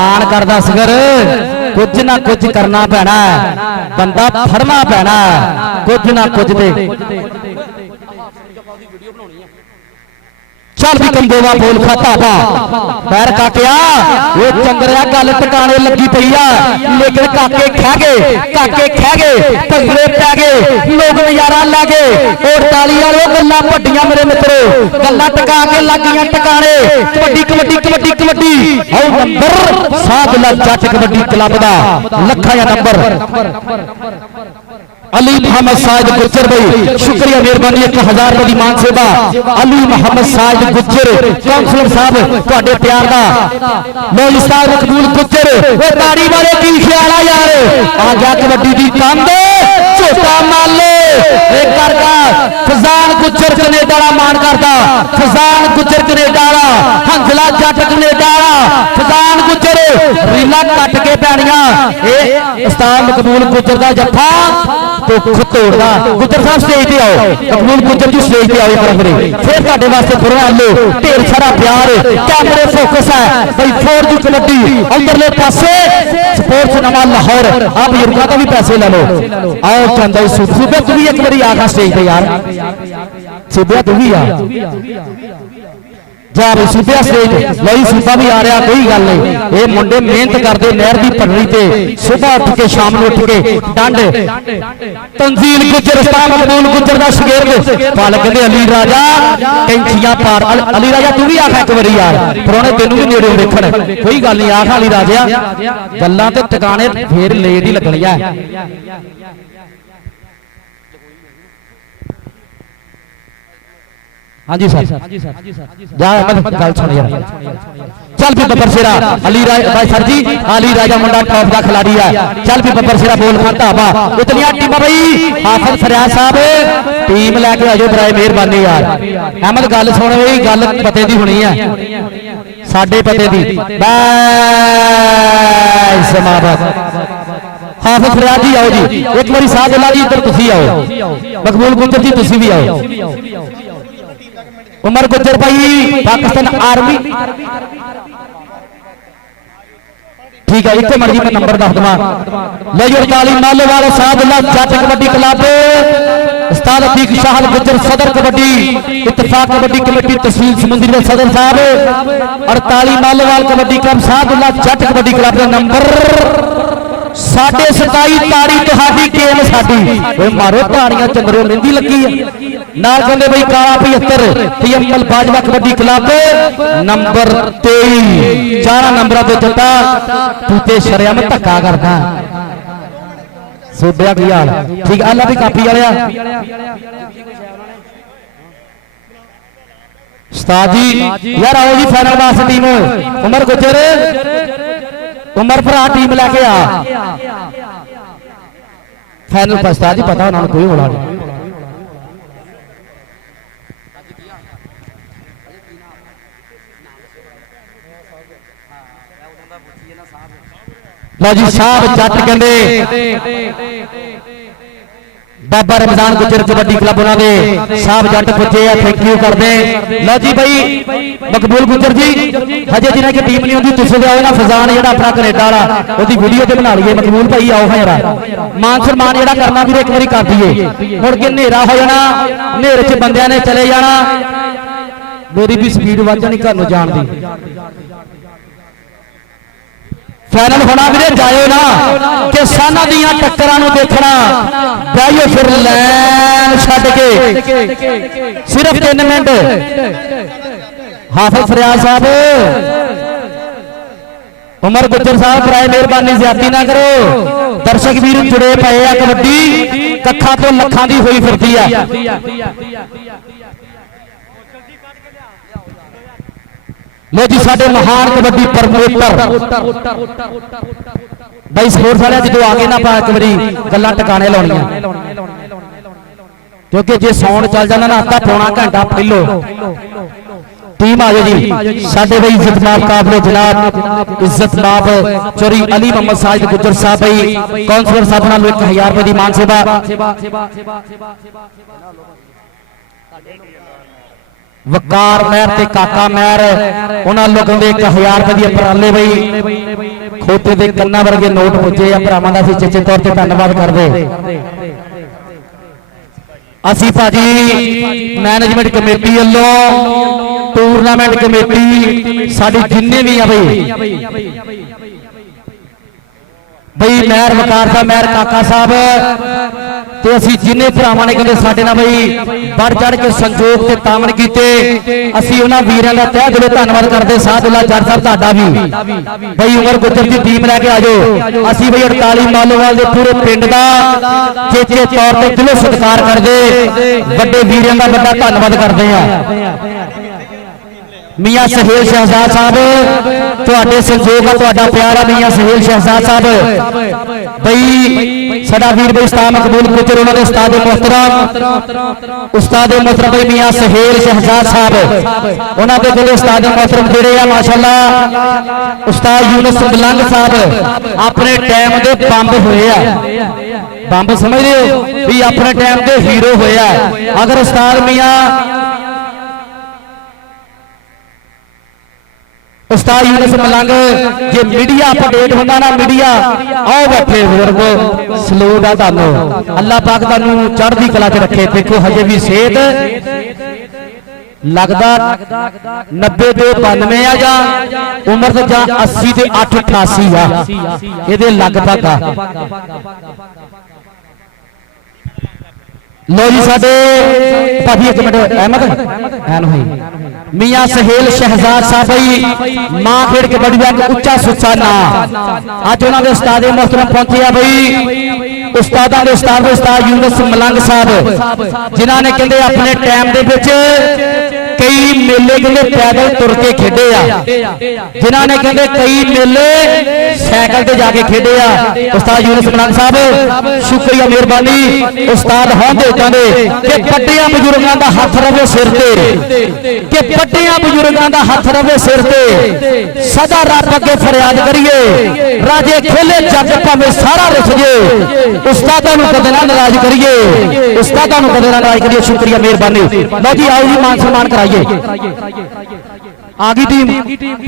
मान करदा असगर कुछ ना कुछ करना पैना बंदा फड़ना पैना कुछ ना कुछ दे चल भी कंदेवा बोल खाता था पैर काटिया वो चंद्रिया गल टकाने लगी पई आ लेकिन काके खह गए भंगड़े पै गए लोग नजारा लै गए और ताली वाले गल्लां वड्डियां मेरे मित्रो गल्लां टका के लग गईयां टकाने कबड्डी कबड्डी कबड्डी कबड्डी और नंबर साधला जट कबड्डी क्लब दा लखा या नंबर अली मोहम्मद साजिद गुज्जर भाई शुक्रिया मेहरबानी 1000 रुपए की मान सेवा अली मोहम्मद साजिद गुज्जर काउंसलर साहब ਤੁਹਾਡੇ ਪਿਆਰ ਦਾ ਲੋ ਉਸਤਾਦ ਮਕਬੂਲ ਗੁੱਜਰ ਉਹ ਤਾੜੀ ਵਾਲੇ ਕੀ ਖਿਆਲ ਆ ਯਾਰ ਆ ਜਾ ਕਬੱਡੀ ਦੀ ਕੰਧ ਝੋਟਾ ਮਾਲੇ ਇਹ ਕਰਦਾ ਫਜ਼ਾਨ ਗੁੱਜਰ ਕੈਨੇਡਾ ਦਾ ਮਾਣ ਕਰਦਾ ਫਜ਼ਾਨ ਗੁੱਜਰ ਕੈਨੇਡਾ ਦਾ ਹੰਸਲਾ ਜੱਟ ਕੈਨੇਡਾ ਦਾ ਫਜ਼ਾਨ ਗੁੱਜਰ ਰੀਲਾ ਕੱਟ ਕੇ ਪੈਣੀਆਂ ਇਹ ਉਸਤਾਦ ਮਕਬੂਲ ਗੁੱਜਰ ਦਾ ਜੱਫਾ तो खुद तोड़दा गुज्जर साहब स्टेज पे आओ मकबूल गुज्जर जी स्टेज पे आओ एक बार फिर ਤੁਹਾਡੇ ਵਾਸਤੇ ਫੁਰਮਾਨ ਲੋ ਢੇਰ ਸਾਰਾ ਪਿਆਰ ਕੈਮਰੇ ਫੋਕਸ ਹੈ ਭਾਈ 4 ਦੀ ਕਬੱਡੀ ਅੰਦਰਲੇ ਪਾਸੇ ਸਪੋਰਟਸ ਨਵਾਂ ਲਾਹੌਰ ਆ ਬਜ਼ੁਰਗਾਂ ਤੋਂ ਵੀ ਪੈਸੇ ਲੈ ਲਓ ਆਓ ਚੰਦਾ ਸੁਬੇ ਤੂੰ ਵੀ ਇੱਕ ਵਾਰੀ ਆ ਗਾ ਸਟੇਜ ਤੇ ਯਾਰ ਸੁਬੇ ਤੂੰ ਵੀ ਆ जा भाई सूबे स्टेज लई सूबा भी आ रहा कोई गल नहीं ये मुंडे मेहनत करते नहर की पटड़ी ते सुबह उठ के शाम उठ के डंड तंजील गुज्जर मकबूल गुज्जर का शगिर्द पल कहते अली राजा कैंचियां पार अली राजा तू भी आखा एक बारी यार परौने तेनू भी नेड़े देखण कोई गल नहीं आखा अली राजा गल्लां ते टकाने फिर लेट ही लगनी है हाँ जी सर जा गल सुन यार चल भी बब्बर शेरा अली राजा भाई सर जी अली राजा मुंडा टॉप का खिलाड़ी है चल भी बब्बर शेरा बोल खाता बा इतनी टीम भाई हाफिज फरियाद साहब टीम लैके आजो बराए मेहरबानी यार अहमद गल सुन भाई गल पते दी होनी है साडे पते दी समापत हाफिज फरियाद जी आओ जी एक बारी साथ ला जी इधर तुसी आओ मकबूल गुज्जर जी तुसी भी आओ उमर गुज्जर भाई पाकिस्तान आर्मी ठीक है इतने मर्जी में नंबर दस दवा ले जो 48 माले वाले साधुल्ला जट कबड्डी क्लब उस्ताद अतीक शाह गुज्जर सदर कबड्डी इत्तेफाक कबड्डी कमेटी तहसील समुंदरी के सदर साहब 48 माले वाल कबड्डी क्लब साधुल्ला जट कबड्डी क्लब का नंबर 27.5 ताड़ी तुहाडी गेम साडी मारो ताड़ियां चंद्रो मेहंदी लगी है नाल कहंदे बई काला 75 PML Bajwa kabaddi club number 23 चार नंबरां ते जट्टा तू ते शरियाम धक्का करदा सूबे की हाल ठीक आला भी कापी वालिया उस्ताद जी यार आओ जी फाइनल वास्ते टीम उमर गुज्जर उमर भरा टीम लैके आ फाइनल पर उस्ताद जी पता उन्होंने कोई होना नहीं लो जी साहब जट कहते बाबा रमजान गुज्जर कबड्डी क्लब उन्होंने साहब जट पुजे थैंक यू करते लो जी भाई मकबूल गुज्जर जी हजे जिन्हें की टीम नहीं होती तुम आओ ना फजान जो अपना कनेडा वाला वो वीडियो तो बना लीए मकबूल भाई आओ है यार मान सम्मान जो करना भी एक बार कर दिए मुड़ के नेरा हो जाना नेरे च बंद ने चले जाना मेरी भी स्पीड वध जानी घर जान दी फाइनल होना भी जाओ ना किसाना दियां टक्करां देखना जाइयो फिर लैन छड्ड के सिर्फ 3 मिनट हाफिज फरियाद साहब उमर गुज्जर साहब बराए मेहरबानी ज्यादती ना करो दर्शक वीर जुड़े पे आ कबड्डी कखा तो लखा दी हुई फिरती है लो जी साडे महान कबड्डी प्रमोटर भाई स्पोर्ट्स वाले जो आगे ना पा एक बारी गल्लां टकाने लाउणियां क्योंकि जे साउंड चल जाना ना अद्धा पौना घंटा पहलो टीम आ जी साडे भाई इज्जत माफ काबले जनाब इज्जत माफ चोरी अली मोहम्मद साजिद गुज्जर साहब भाई काउंसलर साहब नाल 1000 रुपए की मान सेवा वकार महर ते काका महर उन्होंने लोगों के 1000 रुपए की उपराले बई खोटे के कन्ना वर्गे नोट पुजे भरावां दा असीं चेचे तौर पर धन्नवाद करदे असीं भाजी मैनेजमेंट कमेटी वालों टूरनामेंट कमेटी साडी जिन्ने भी आ बई बई महर वकार साहब महर काका साहब ते असी जिन्ने भरावां ने कहंदे साडे नाल बई बढ़ चढ़ के संजोग ते तामन कीते असी उन्हां वीरां दा तहे दिलों धन्नवाद करदे साधुल्ला जट साहब तुहाडा भी बई उमर गुजर दी टीम लैके आ जाओ असी बई 48 मालोवाल दे पूरे पिंड दा चेचे तौर ते दिलों सत्कार करदे वड्डे वीरां दा वड्डा धन्नवाद करदे आ मियां सहेल शहजाद साहब तुहाडे संजोग आ तुहाडा प्यार आ मियां सहेल शहजाद साहब बई साडा वीर बई उस्ताद मकबूल गुजर उन्हां दे उस्ताद मोहतरम बई मियां सहेल शहजाद साहब उन्हां दे कोल उस्ताद मोहतरम जिहड़े आ माशाअल्लाह उस्ताद यूनुस मलंग साहब अपने टाइम दे बंब होए आ बंब समझ रहे हो भी अपने टाइम दे हीरो होए आ अगर उस्ताद मियां उस्ताद यूनुस मलंग जे मीडिया अपडेट होंदा ना मीडिया आओ बैठे बुजुर्ग सलूट आ तुहानू अल्लाह पाक तुहानू चढ़दी कला च रखे देखो हजे भी सेहत लगदा 90 ते 92 आ जा उम्र ते जा 80 ते 8 88 आ इहदे लगभग आ लो जी साडे भाजी एक मिनट अहमद ऐन हुई मियां सहेल शहजाद साहब बई मां खेड़ कबड्डी का उच्चा सुच्चा ना अज उन्होंने उस्ताद मोहतरम पहुंचे आ बई उस्तादा दे उस्ताद यूनुस मलंग साहब जिन्होंने कहते अपने टाइम दे कई मेले कहते पैदल तुर के खेडे आ जिन्होंने कहते कई मेले साइकिल से जाके खेडे आ उस्ताद यूनुस मलंग साहब शुक्रिया मेहरबानी उस्ताद होंदे कहते कि पट्टियां बजुर्गों का हाथ रवे सिर ते कि पट्टियां बजुर्गों का हाथ रवे सिर ते सदा रब अगे फरियाद करिए राजे खेले जग भावे सारा रुस जे उस्तादा नूं कदे ना नाराज करिए उस्तादा नूं कदे ना नाराज करिए शुक्रिया मेहरबानी लो जी आओ जी मान सम्मान कराइए आ गई टीम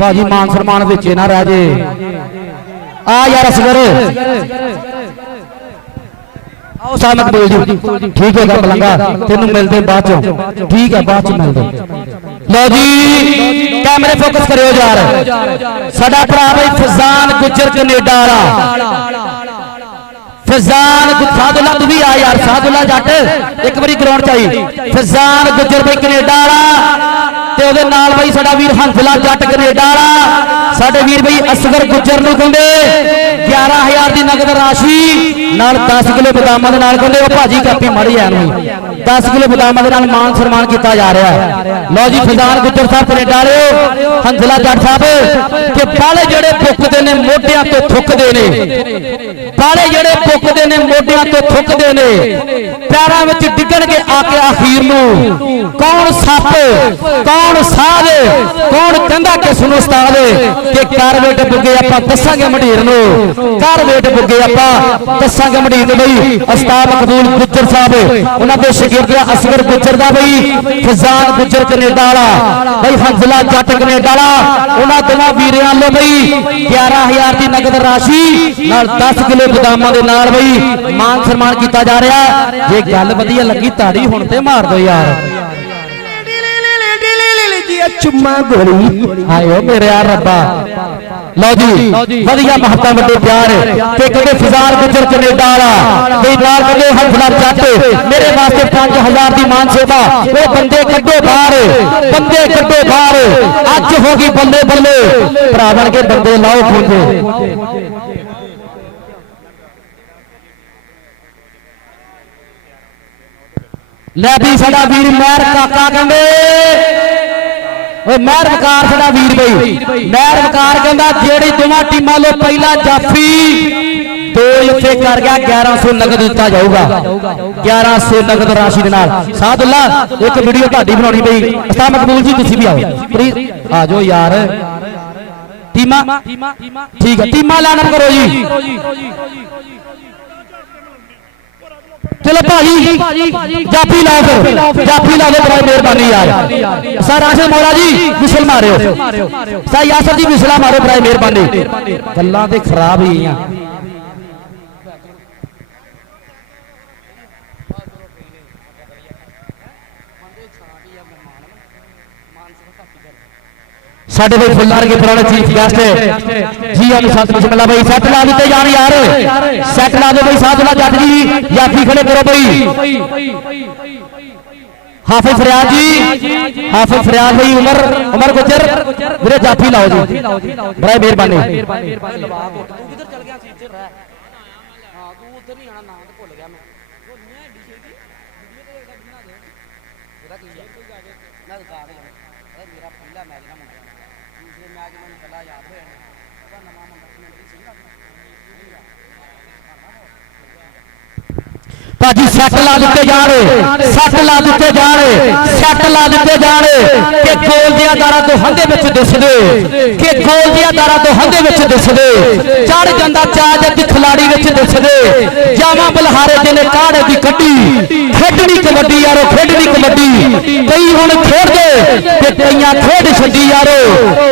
भाजी मान सम्मान विच ना रह जे आ यार असगर आओ साहब मकबूल जी ठीक है मलंगा तेनू मिलते बाद चो ठीक है बाद च मिलते लो जी कैमरे फोकस करियो यार साडा भरा भाई फजान गुजर कनेडा वाला फजान साधुल्ला तू भी आ यार साधुल्ला जट एक बारी ग्राउंड चाहिए फजान गुजर भाई कनेडा वाला ते ओदे नाल भाई साडा वीर हंसला जट कनेडा वाला साडे वीर भाई असगर गुजर नूं कहंदे 11000 दी नगद राशि नाल 10 किलो बदामां दे नाल कहंदे ओ भाजी कापी मड़ी आ नूं 10 किलो बदामां दे नाल मान सम्मान किया जा रहा है लो जी फजान गुजर साहब कनेडा वाले हंसला जट साहब कि बाले जेड़े फुकदे ने मोढियां तो थुकदे ने बाले जेड़े फुकदे ने मोढियां तो थुकदे ने पैरां विच डिगणगे आके आखिर नूं कौन सप कौन साध कौन कहंदा कि सुनो उस्ताद कि कर वेट बुगे आपां दसांगे मंडीर नूं कर वेट बुगे आपां दसांगे मंडीर नूं बई उस्ताद मकबूल गुजर साहब उन्हां दे शागिर्द असगर गुजर दा बई फजान गुजर कनेडा वाला बई हंसला जट कनेडा वाला उन्हां दोवां वीरां लो बई 11000 दी नगद राशि नाल 10 किलो बदामां दे नाल बई मान सम्मान किया जा रहा जे गल वधिया लगी ताड़ी हुण ते मार दो यार चुम्मा गोली आयो मेरे यार रब्बा लो जी वधिया महत्ता वड्डे प्यार ते कदे फजान गुजर कनेडा वाला ते नाल कदे हंसला जट मेरे वास्ते 5000 दी मान सेवा ओ बंदे कड्डो बाहर अज होगी बल्ले बल्ले भरा बन के बंदे लाओ खूंजे लै भी साडा वीर महर काका कहंदे महर वकार साडा वीर बई महर वकार कहंदा जेड़ी दोवां टीमां लो पहला जाफी 2 लफे कर गया 1100 नगद दिता जाऊगा 1100 नगद राशि दे नाल साधुल्ला एक वीडियो ਤੁਹਾਡੀ बनानी पई उस्ताद मकबूल जी तुसी भी आओ प्लीज आ जाओ यार टीमां ठीक है टीमां लाना करो जी चलो भाजी जाफी लाओ बड़ा मेहरबानी यार सर आशिक मौला जी विशल मारो सर यासर जी विशला मारो बड़ा मेहरबानी गल्लां ते खराब ही साडे भाई फुल्लार के पुराने चीफ गेस्ट जी हम साथ बिस्मिल्लाह भाई सेट ला देते जान यार सेट ला दो भाई साधुला जट जी याफी खड़े करो भाई हाफिज फरियाद जी हाफिज फरियाद भाई उमर गुजर मेरे जाफी लाओ जी बड़ा मेहरबानी भाजी सट ला दिते जा रहे सट ला दिते जा रहे सट ला दिते जा रहे कि गोल दिया दारा तो हंधे विच दिसदे कि गोल दिया दारा तो हंधे विच दिसदे चढ़ जांदा चाज दी खिलाड़ी विच दिसदे जावा बलहारे जिने काढ़े दी कड्डी खेडनी कबड्डी यारो खेडनी कबड्डी कई हुण खेडदे ते कईयां खेड छड्डी यारो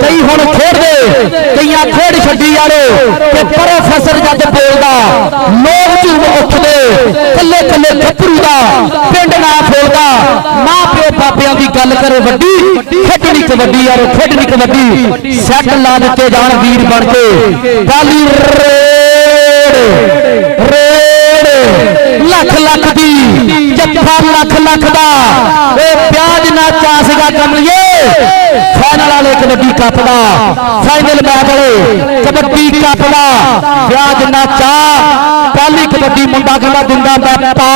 कई हुण खेडदे कईयां खेड छड्डी यारो ते प्रोफेसर जद बोलदा लोग झूम उठदे कल्ले कल्ले गभरू दा पिंड ना फोलदा मां प्यो बाबियां दी गल करे वड्डी खेडनी कबड्डी यारो खेडनी कबड्डी सैट ला दिते जाण वीर बन के काली रेड लख लख दी जत्था लख लख दा ए प्याज ना चासगा कमलिए फाइनल वाले कबड्डी कप दा फाइनल मैच वाले कबड्डी कप दा प्याज ना चा पहली कबड्डी मुंडा कहना दिंदा मैं पा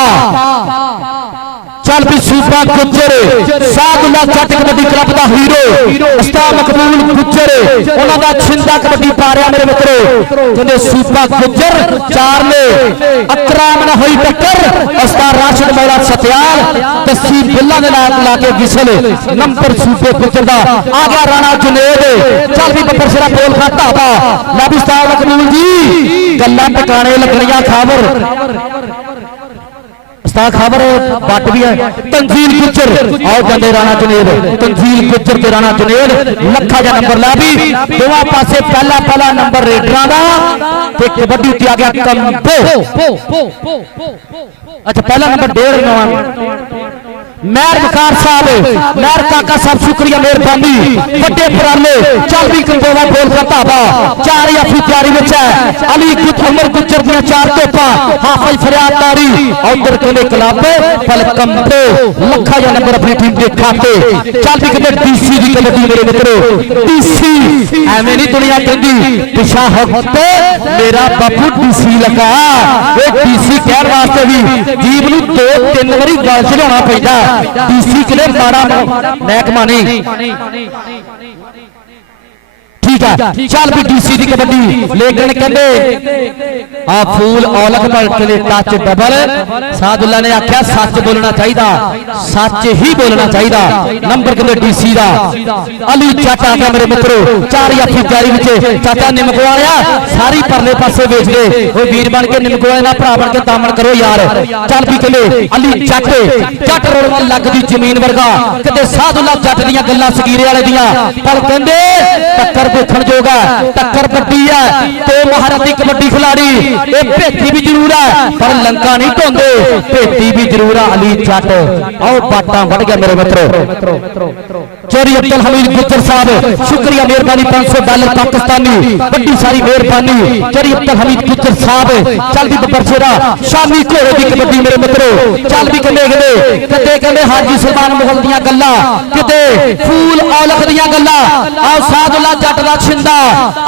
चल भी सूबा गुजर साधुला जट कबड्डी क्लब का हीरो उस्ताद मकबूल गुजर उन्हां दा छिंदा कबड्डी पा रहा मेरे मित्रों कहंदे सूबा गुजर चार ने अकराम ना होई टक्कर उस्ताद राशिद मौला सत्याल तस्सीम बिल्ला ने ला के विसल नंबर सूबे गुजर दा आ गया राणा जुनेद चल भी बब्बर सिरा बोल खा ढाबा ला भी उस्ताद मकबूल जी गल्लां टकाने लगणियां खाबर खबर बट भी है तंजील गुजर आओ जाते राणा जुनेद तंजील गुजर के राणा जुनेद लखा जा नंबर ला भी दोवां पासे पहला नंबर रेडरां दा ते कबड्डी उत्ते आ गया कंबो अच्छा पहला नंबर 1.5 मेहर बकार साहब मेहर काका साहब शुक्रिया मेहरबानी बड़े पराले चल भी कंबोवा बोल का ढाबा चार या फिर तैयारी विच है अली उमर गुजर दी चार तोपा हाफिज फरियाद तारी उधर कहने क्लब पल कंबो लखा या नंबर अपनी टीम के खाते चल भी कहते डीसी दी कबड्डी मेरे मित्रों डीसी एवें नहीं दुनिया कहंदी पिछा हक मेरा बापू डीसी लगा ये डीसी कहण वास्ते भी जीव नूं 2-3 बारी गल चढ़ाउणा पैंदा डीसी किले माड़ा महकमा नहीं ठीक है चल भी डीसी की कबड्डी लेकिन कहते आ फूल औलख पर चले टच डबल सादुल्ला ने आख्या सच बोलना चाहिए सच ही बोलना चाहिए नंबर कहते डीसी का अली जट आ गया मेरे मित्रों चार या फिर जारी विच चाचा निमकवालिया सारी परले पासे बेच दे वो वीर बन के निमकवाले ना भरा बन के दामन करो यार चल भी कहते अली जट जट रोड़ लगदी जमीन वर्गा कहते सादुल्ला जट दी गल्लां सगीरे वाले दियां पर कहते टक्कर देखण जोगा टक्कर बड्डी है तो महारथी कबड्डी खिलाड़ी ये भेती भी जरूर है पर लंका नहीं ढोंदे भेती भी जरूर है अली जट आओ बाटा बढ़ गया मेरे मित्रों चोरी अब्दुल हमीद गुजर साहब शुक्रिया मेहरबानी $500 पाकिस्तानी बड़ी सारी मेहरबानी चोरी अब्दुल हमीद गुजर साहब चल भी बरसेरा शामी घोड़े की कबड्डी मेरे मित्रों चल भी कहते हाजी सुल्तान मुगल दियां गल्लां किते फूल औलख दियां गल्लां आओ सादुल्ला जट दा छिंदा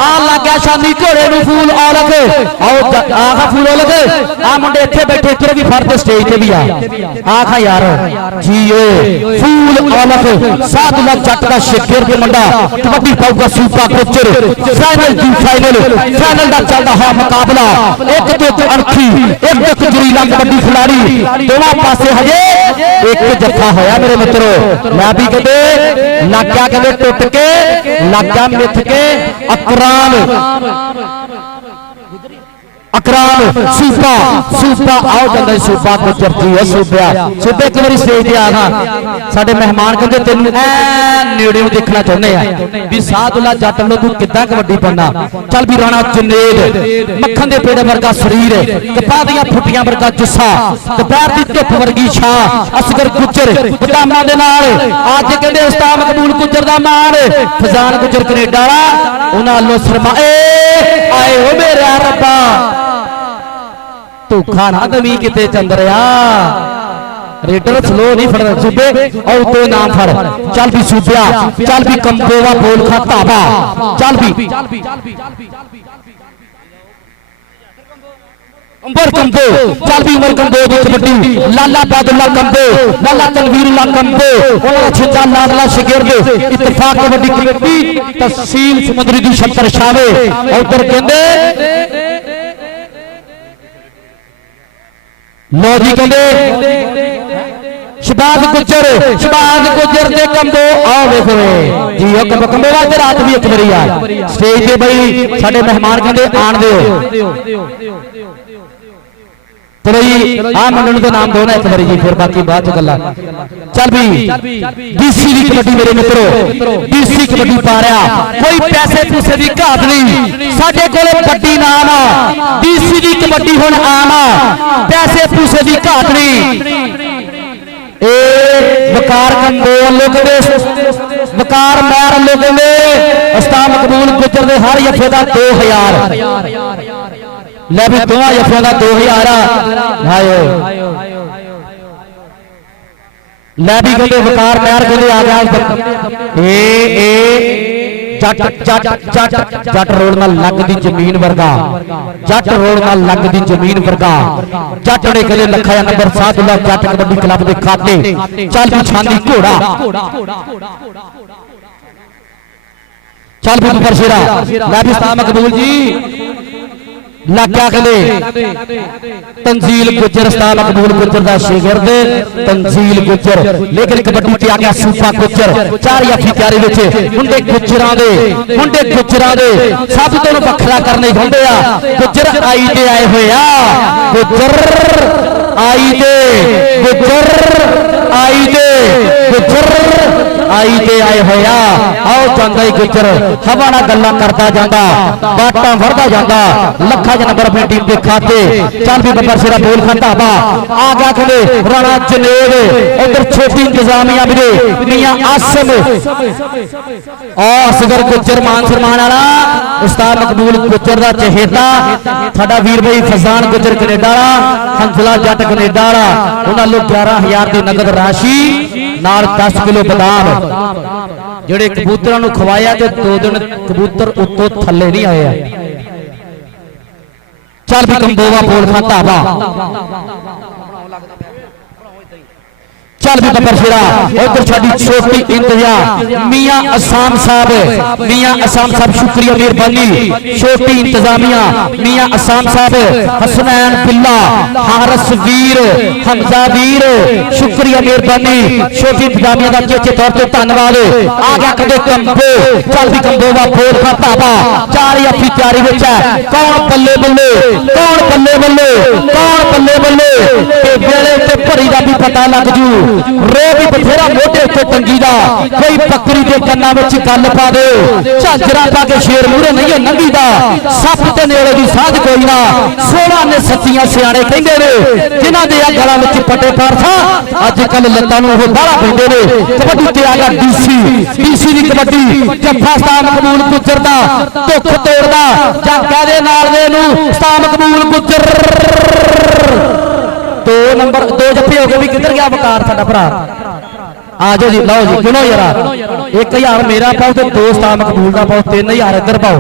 आ लग गया शामी घोड़े नूं फूल औलख आओ आखा फूल औलख आ मुंडे इत्थे बैठे इधर भी फर्द स्टेज ते भी आखा यार जी फूल औलख सादुल्ला जट दा शिखर ते मुंडा कबड्डी पाऊगा सूपा गुजर फाइनल दा चलदा है मुकाबला एक तो अणखी एक तो जरीला कबड्डी खिलाड़ी दोवां पासे हजे एक जत्था होया मेरे मित्रों मैं भी कहते लाग्या कहते टुट के लाग्या मिथ के अकराम अकराम सूबा सूबा आओ जाता सूबा गुजर जी है सूबा सूबे एक बार स्टेज ते आना साडे मेहमान कहते तेन नेड़े देखना चाहते हैं भी साधुला जट लो तू किद्दां कबड्डी पाना चल भी राणा जुनेद मक्खन दे पेड़ वर्गा शरीर कपा दियां फुटियां वर्गा जुस्सा दोपहर दी धुप वर्गी छां असगर गुजर बदामां दे नाल अज कहंदे उस्ताद मकबूल गुजर दा मान फजान गुजर कनेडा वाला उन्हां लो शर्मा आए हो मेरा रब्बा धोखा ना दवी किते चंद्रिया रेडर स्लो नहीं फड़ सूबे और तो नाम फड़ चल भी सूबिया चल भी कंबोवा बोल खा धाबा चल भी उमर कंबो चल भी उमर कंबो दी कबड्डी लाला बादुल्ला कंबो लाला तनवीरुल्लाह कंबो उन्हां छिंजा लाडला शिगिर्द इत्तेफाक कबड्डी कमेटी तहसील समंदरी दी छत्तर छावे उधर कहंदे लो जी कहंदे शबाज गुजर दे कंबो आओ देखो जी ओ कंबो कंबो वास्ते रात भी एक बारी आ स्टेज ते बई साडे मेहमान कहंदे आण दिओ चलो जी आ मंडल के नाम दो ना एक बारी जी फिर बाकी बाद च गल्लां चल भी डीसी दी कबड्डी मेरे मित्रों डीसी कबड्डी पा रहा कोई पैसे पूसे दी घाट नहीं साडे कोले कबड्डी नाम आ डीसी दी कबड्डी हुण आम आ पैसे पूसे दी घाट नहीं ए वकार कंबो लोग दे वकार मैर लोग दे उस्ताद मकबूल गुजर दे हर यफे दा 2000 ले भी दोवां यफियां दा 2000 हाय ले भी कहते वकार मैर कहते आ गया ए जट जट जट जट रोड नाल लगदी जमीन वर्गा जट रोड नाल लगदी जमीन वर्गा जट ने कहते लखा नंबर साधुल्ला जट कबड्डी क्लब दे खाते चल छांदी घोड़ा चल भी परसेरा ले भी उस्ताद मकबूल जी लाक्या कहले तंजील गुजर उस्ताद मकबूल गुजर दा शागिर्द तंजील गुजर लेकिन कबड्डी ते आ गया सूफा गुजर चार याफी तैयारी विच मुंडे गुजरां दे सब तो वखरा करने चाहुंदे आ गुजर आई ते आए होए आ गुजर आई ते आई ते आए होया आओ जांदा ही गुजर हवा नाल गल्लां करदा जांदा बाटां भरदा जांदा लखा ज नंबर अपनी टीम दे खाते चल भी बब्बर सिरा बोल खा धाबा आ गया कहले राणा जुनेद उधर छोटी इंतजामिया भी मियां आसिम असगर गुजर मान सम्मान वाला उस्ताद मकबूल गुजर दा चहेता साडा वीर भाई फजान गुजर कनेडा वाला हंसला जट कनेडा वाला उन्हां लो 11000 दी नगद राशि नाल 10 किलो बादाम जेड़े कबूतरां नूं खवाया ते 2 दिन कबूतर उत्तों थल्ले नहीं आए चल भी कंबोवा बोल खा धाबा चल भी बब्बर फिरा उधर साडी छोटी इंतजाम मियां असाम साहब शुक्रिया मेहरबानी छोटी इंतजामिया मियां असाम साहब हसनैन बिल्ला हारस वीर हमजा वीर शुक्रिया मेहरबानी छोटी इंतजामिया का चेचे तौर पर धन्यवाद आ गया कदे कंबो चल भी कंबोवा बोल खा धाबा चार याफी तैयारी विच है कौन बल्ले बल्ले ते वेले ते भरी दा भी पता लग जू रो भी बथेरा मोटे उत्ते तंगी दा कोई बकरी के कन्ना विच गल पा दे झांजरा पा के शेर मूहरे नहीं नंगी दा सप ते नेड़े दी साध कोई ना 16 ने सच्चियां सियाणे कहंदे ने जिन्हां दे गलां विच पटे पारसा अजकल लत्तां नूं ओह बाहर पैंदे ने कबड्डी ते आ गया डीसी दी कबड्डी जफ्फा उस्ताद मकबूल गुजर दा दुख तोड़दा जां कहदे नाल दे नूं उस्ताद मकबूल गुजर 2 नंबर 2 जफ्फे हो गए भी किधर गया वकार साडा भरा आ जाओ जी लो जी गिनो यार 1000 मेरा पाओ तो 2 उस्ताद मकबूल दा पाओ 3000 इधर पाओ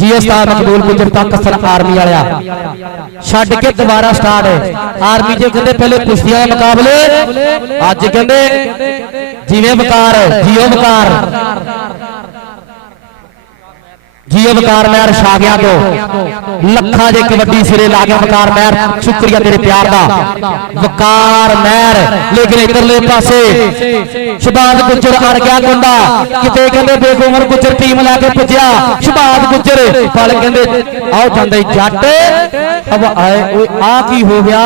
जी उस्ताद मकबूल गुजर पाकिस्तान आर्मी वाला छड्ड के दोबारा स्टार्ट है आर्मी जो कहते पहले कुश्तियां के मुकाबले अज कहते जिवें वकार जियो वकार जी वकार महर छागिया तो लखा जे कबड्डी सिरे ला गया वकार महर शुक्रिया तेरे प्यार का वकार महर लेकिन इधरले पासे शहबाज गुज्जर अड़ गया कुंडा किते कहंदे बेगुमर गुज्जर टीम लैके पुज्या शहबाज गुज्जर फल कहंदे आओ जांदे जट अब आए आ की हो गया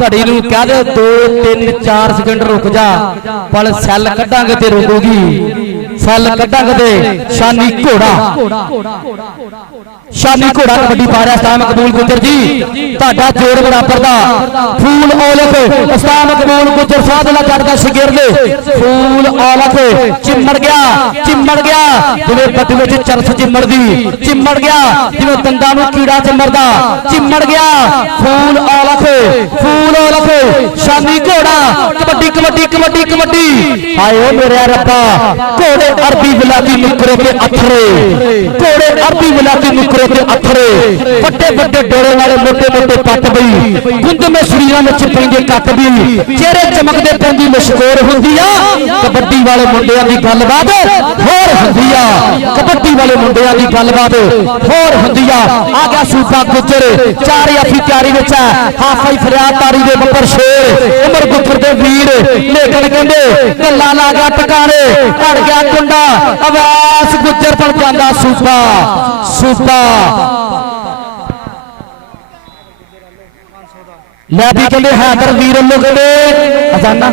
घड़ी नूं कह दे 2 3 4 सेकंड रुक जा पल सैल कड्डांगे ते रुकूगी सैल कड्डांगे ते शानी घोड़ा शानी घोड़ा कबड्डी पा रहा उस्ताद मकबूल गुज्जर जी तुहाडा जोड़ बराबर दा फूल औलख उस्ताद मकबूल गुज्जर साधला जट दा शागिर्द फूल औलख चिम्मड़ गया जिवें बदले च चरस चिम्मड़दी चिम्मड़ गया जिवें दंदां नूं कीड़ा चिम्मड़दा चिम्मड़ गया फूल औलख शानी घोड़ा कबड्डी कबड्डी कबड्डी कबड्डी हाय ओ मेरे रब्बा घोड़े अरबी बिलाती नुकरे ते अथरे घोड़े अरबी बिलाती नुकरे ते अथरे बड़े बड़े डोरे वाले मोटे मोटे पट बई गुंद में शरीरां विच पैंदे कट भी चेहरे चमकदे पैंदी मशहूर हुंदी आ कबड्डी वाले मुंडियां दी गलबात होर हुंदी आ कबड्डी वाले मुंडियां दी गलबात होर हुंदी आ गया सूबा गुज्जर 4 याफी तैयारी विच है हाफाई फरियाद तारी दे बब्बर शेर उमर गुज्जर दे वीर लेकिन कहंदे गल्ला ला गया टकारे अड़ गया कुंडा अवैस गुज्जर पर जांदा सूबा लै भी कहते हैदर वीर लोग अजाना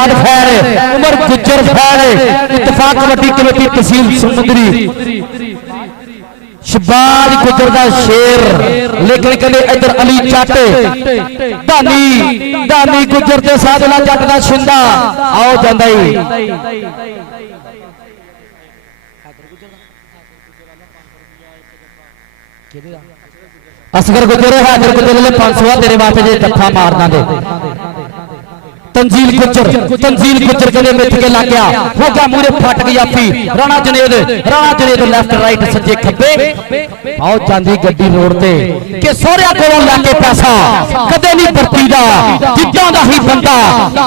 उमर गुज्जर फैर इत्तेफाक कबड्डी कमेटी तहसील समुंदरी शहबाज गुज्जर दा शेर लेकिन कहते इधर अली जट धानी गुज्जर ते साधला जट दा शिंदा आओ जांदा असगर गुज्जर हैदर गुज्जर 500 तेरे वास्ते जे जत्था मारना दे तंजील गुज्जर कहते मिथ के लग गया हो गया मूरे फट गई याफी राणा जुनेद लेफ्ट राइट सज्जे खब्बे आओ जांदी गड्डी रोड ते कि सोहरिया कोलों लैके पैसा कदे नहीं परतीदा जिद्दां दा ही बंदा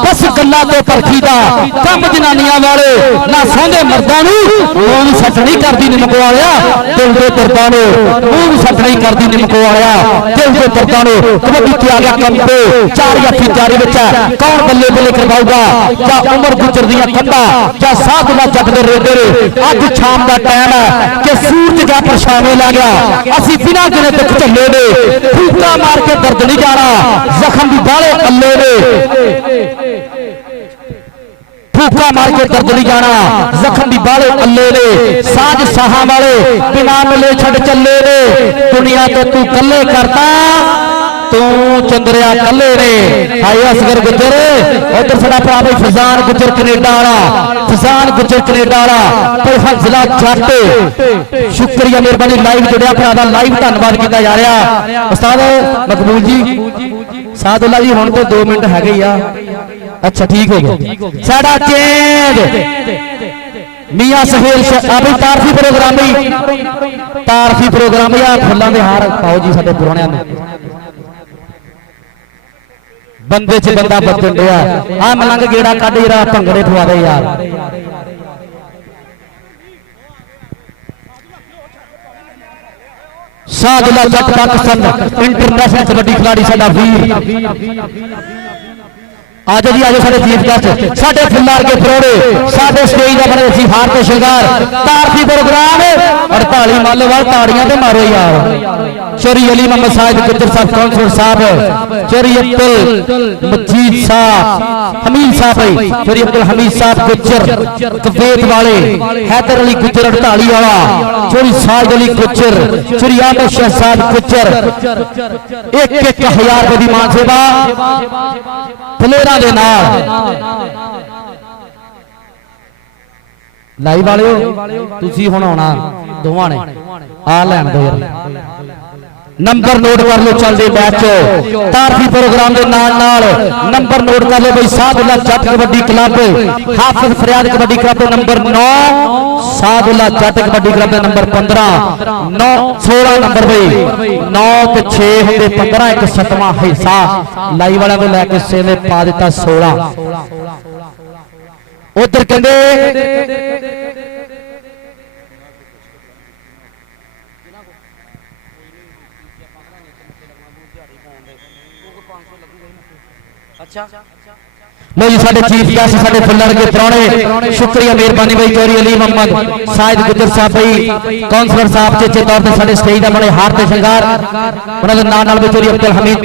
बस गल्लां तो परखीदा कम जनानियां वाले ना सौंदे मर्दां नूं मूंह सट नहीं करदी निमक वालिया दिल दे दर्दां नूं मूंह सट नहीं करदी निमक वालिया दिल दे दर्दां नूं कबड्डी ते आ गया कंपे 4 याफी तैयारी विच है कौन बल्ले बल्ले करवाऊगा क्या उमर गुज्जर दियां कंधा क्या साधुला जट दे रेडर अज शाम का टाइम है कि सूरज का परछावे ला गया असी बिना गिने दुख झल्ले ने फूका मार के दर्द नहीं जाना जख्म भी बाले अल्ले ने फूका मार के दर्द नहीं जाना जख्म भी बाले अल्ले ने साज साहा वाले बिना मिले छड़ चले ने दुनिया तो तू कल्ले करता तू चंद्रिया कले ने हाय असगर गुज्जर उधर साडा भरा भाई फजान गुज्जर कनेडा वाला पर हंसला जट शुक्रिया मेहरबानी लाइव जुड़िया भरा दा लाइव धन्यवाद किया जा रहा उस्ताद मकबूल जी सादुल्ला जी हुण तो 2 मिनट है आ अच्छा ठीक हो गया साडा चेंज मियां सहेल अभी तारफी प्रोग्राम या फुल्लां दे हार पाओ जी साडे पुराणियां नूं बंदे च बंदा बचन दिया आ मलंग गेड़ा कढ़ जरा भंगड़े पवा दे यार साधुला जट पाकिस्तान इंटरनेशनल कबड्डी खिलाड़ी साडा वीर आज जी आज साढ़े चीफ गेस्ट साढ़े फुल्लार के फरोड़े साढ़े स्टेज का बने सी हार ते शिंगार तारती प्रोग्राम 48 मालो वाल ताड़ियां ते मारो यार चोरी अली मोहम्मद साहिद गुज्जर साहब काउंसलर साहब चोरी अब्दुल मजीद साहब हमीद साहब भाई चोरी अब्दुल हमीद साहब गुज्जर कवेत वाले हैदर अली गुज्जर 48 वाला चोरी साहिद अली गुज्जर चोरी आमद शहजाद गुज्जर 1-1000 रुपए की मान सेवा फलेरा दे नाल लाइव वाले तुसी हुण आउणा दोवां ने आ लैण दो यार नंबर नोट कर लो चलते मैच तारफी प्रोग्राम के नाल नाल नंबर नोट कर लो भाई साधुला जट कबड्डी क्लब हाफिज फरियाद कबड्डी क्लब नंबर 9 साधुला जट कबड्डी क्लब नंबर 15 9 16 नंबर भाई 9 ते 6 होंगे 15 एक 7वां हिस्सा लाइव वाला को लैके सेले पा दिता 16 उधर कहते लो जी साडे चीफ गेस्ट साडे फुल्लर के प्राणे शुक्रिया मेहरबानी भाई चौरी अली मोहम्मद साहिद गुज्जर साहब भाई काउंसलर साहब चेचे तौर पर साडे स्टेज का बड़े हार ते श्रृंगार उन्हां दे नाल नाल भाई चौरी अब्दुल हमीद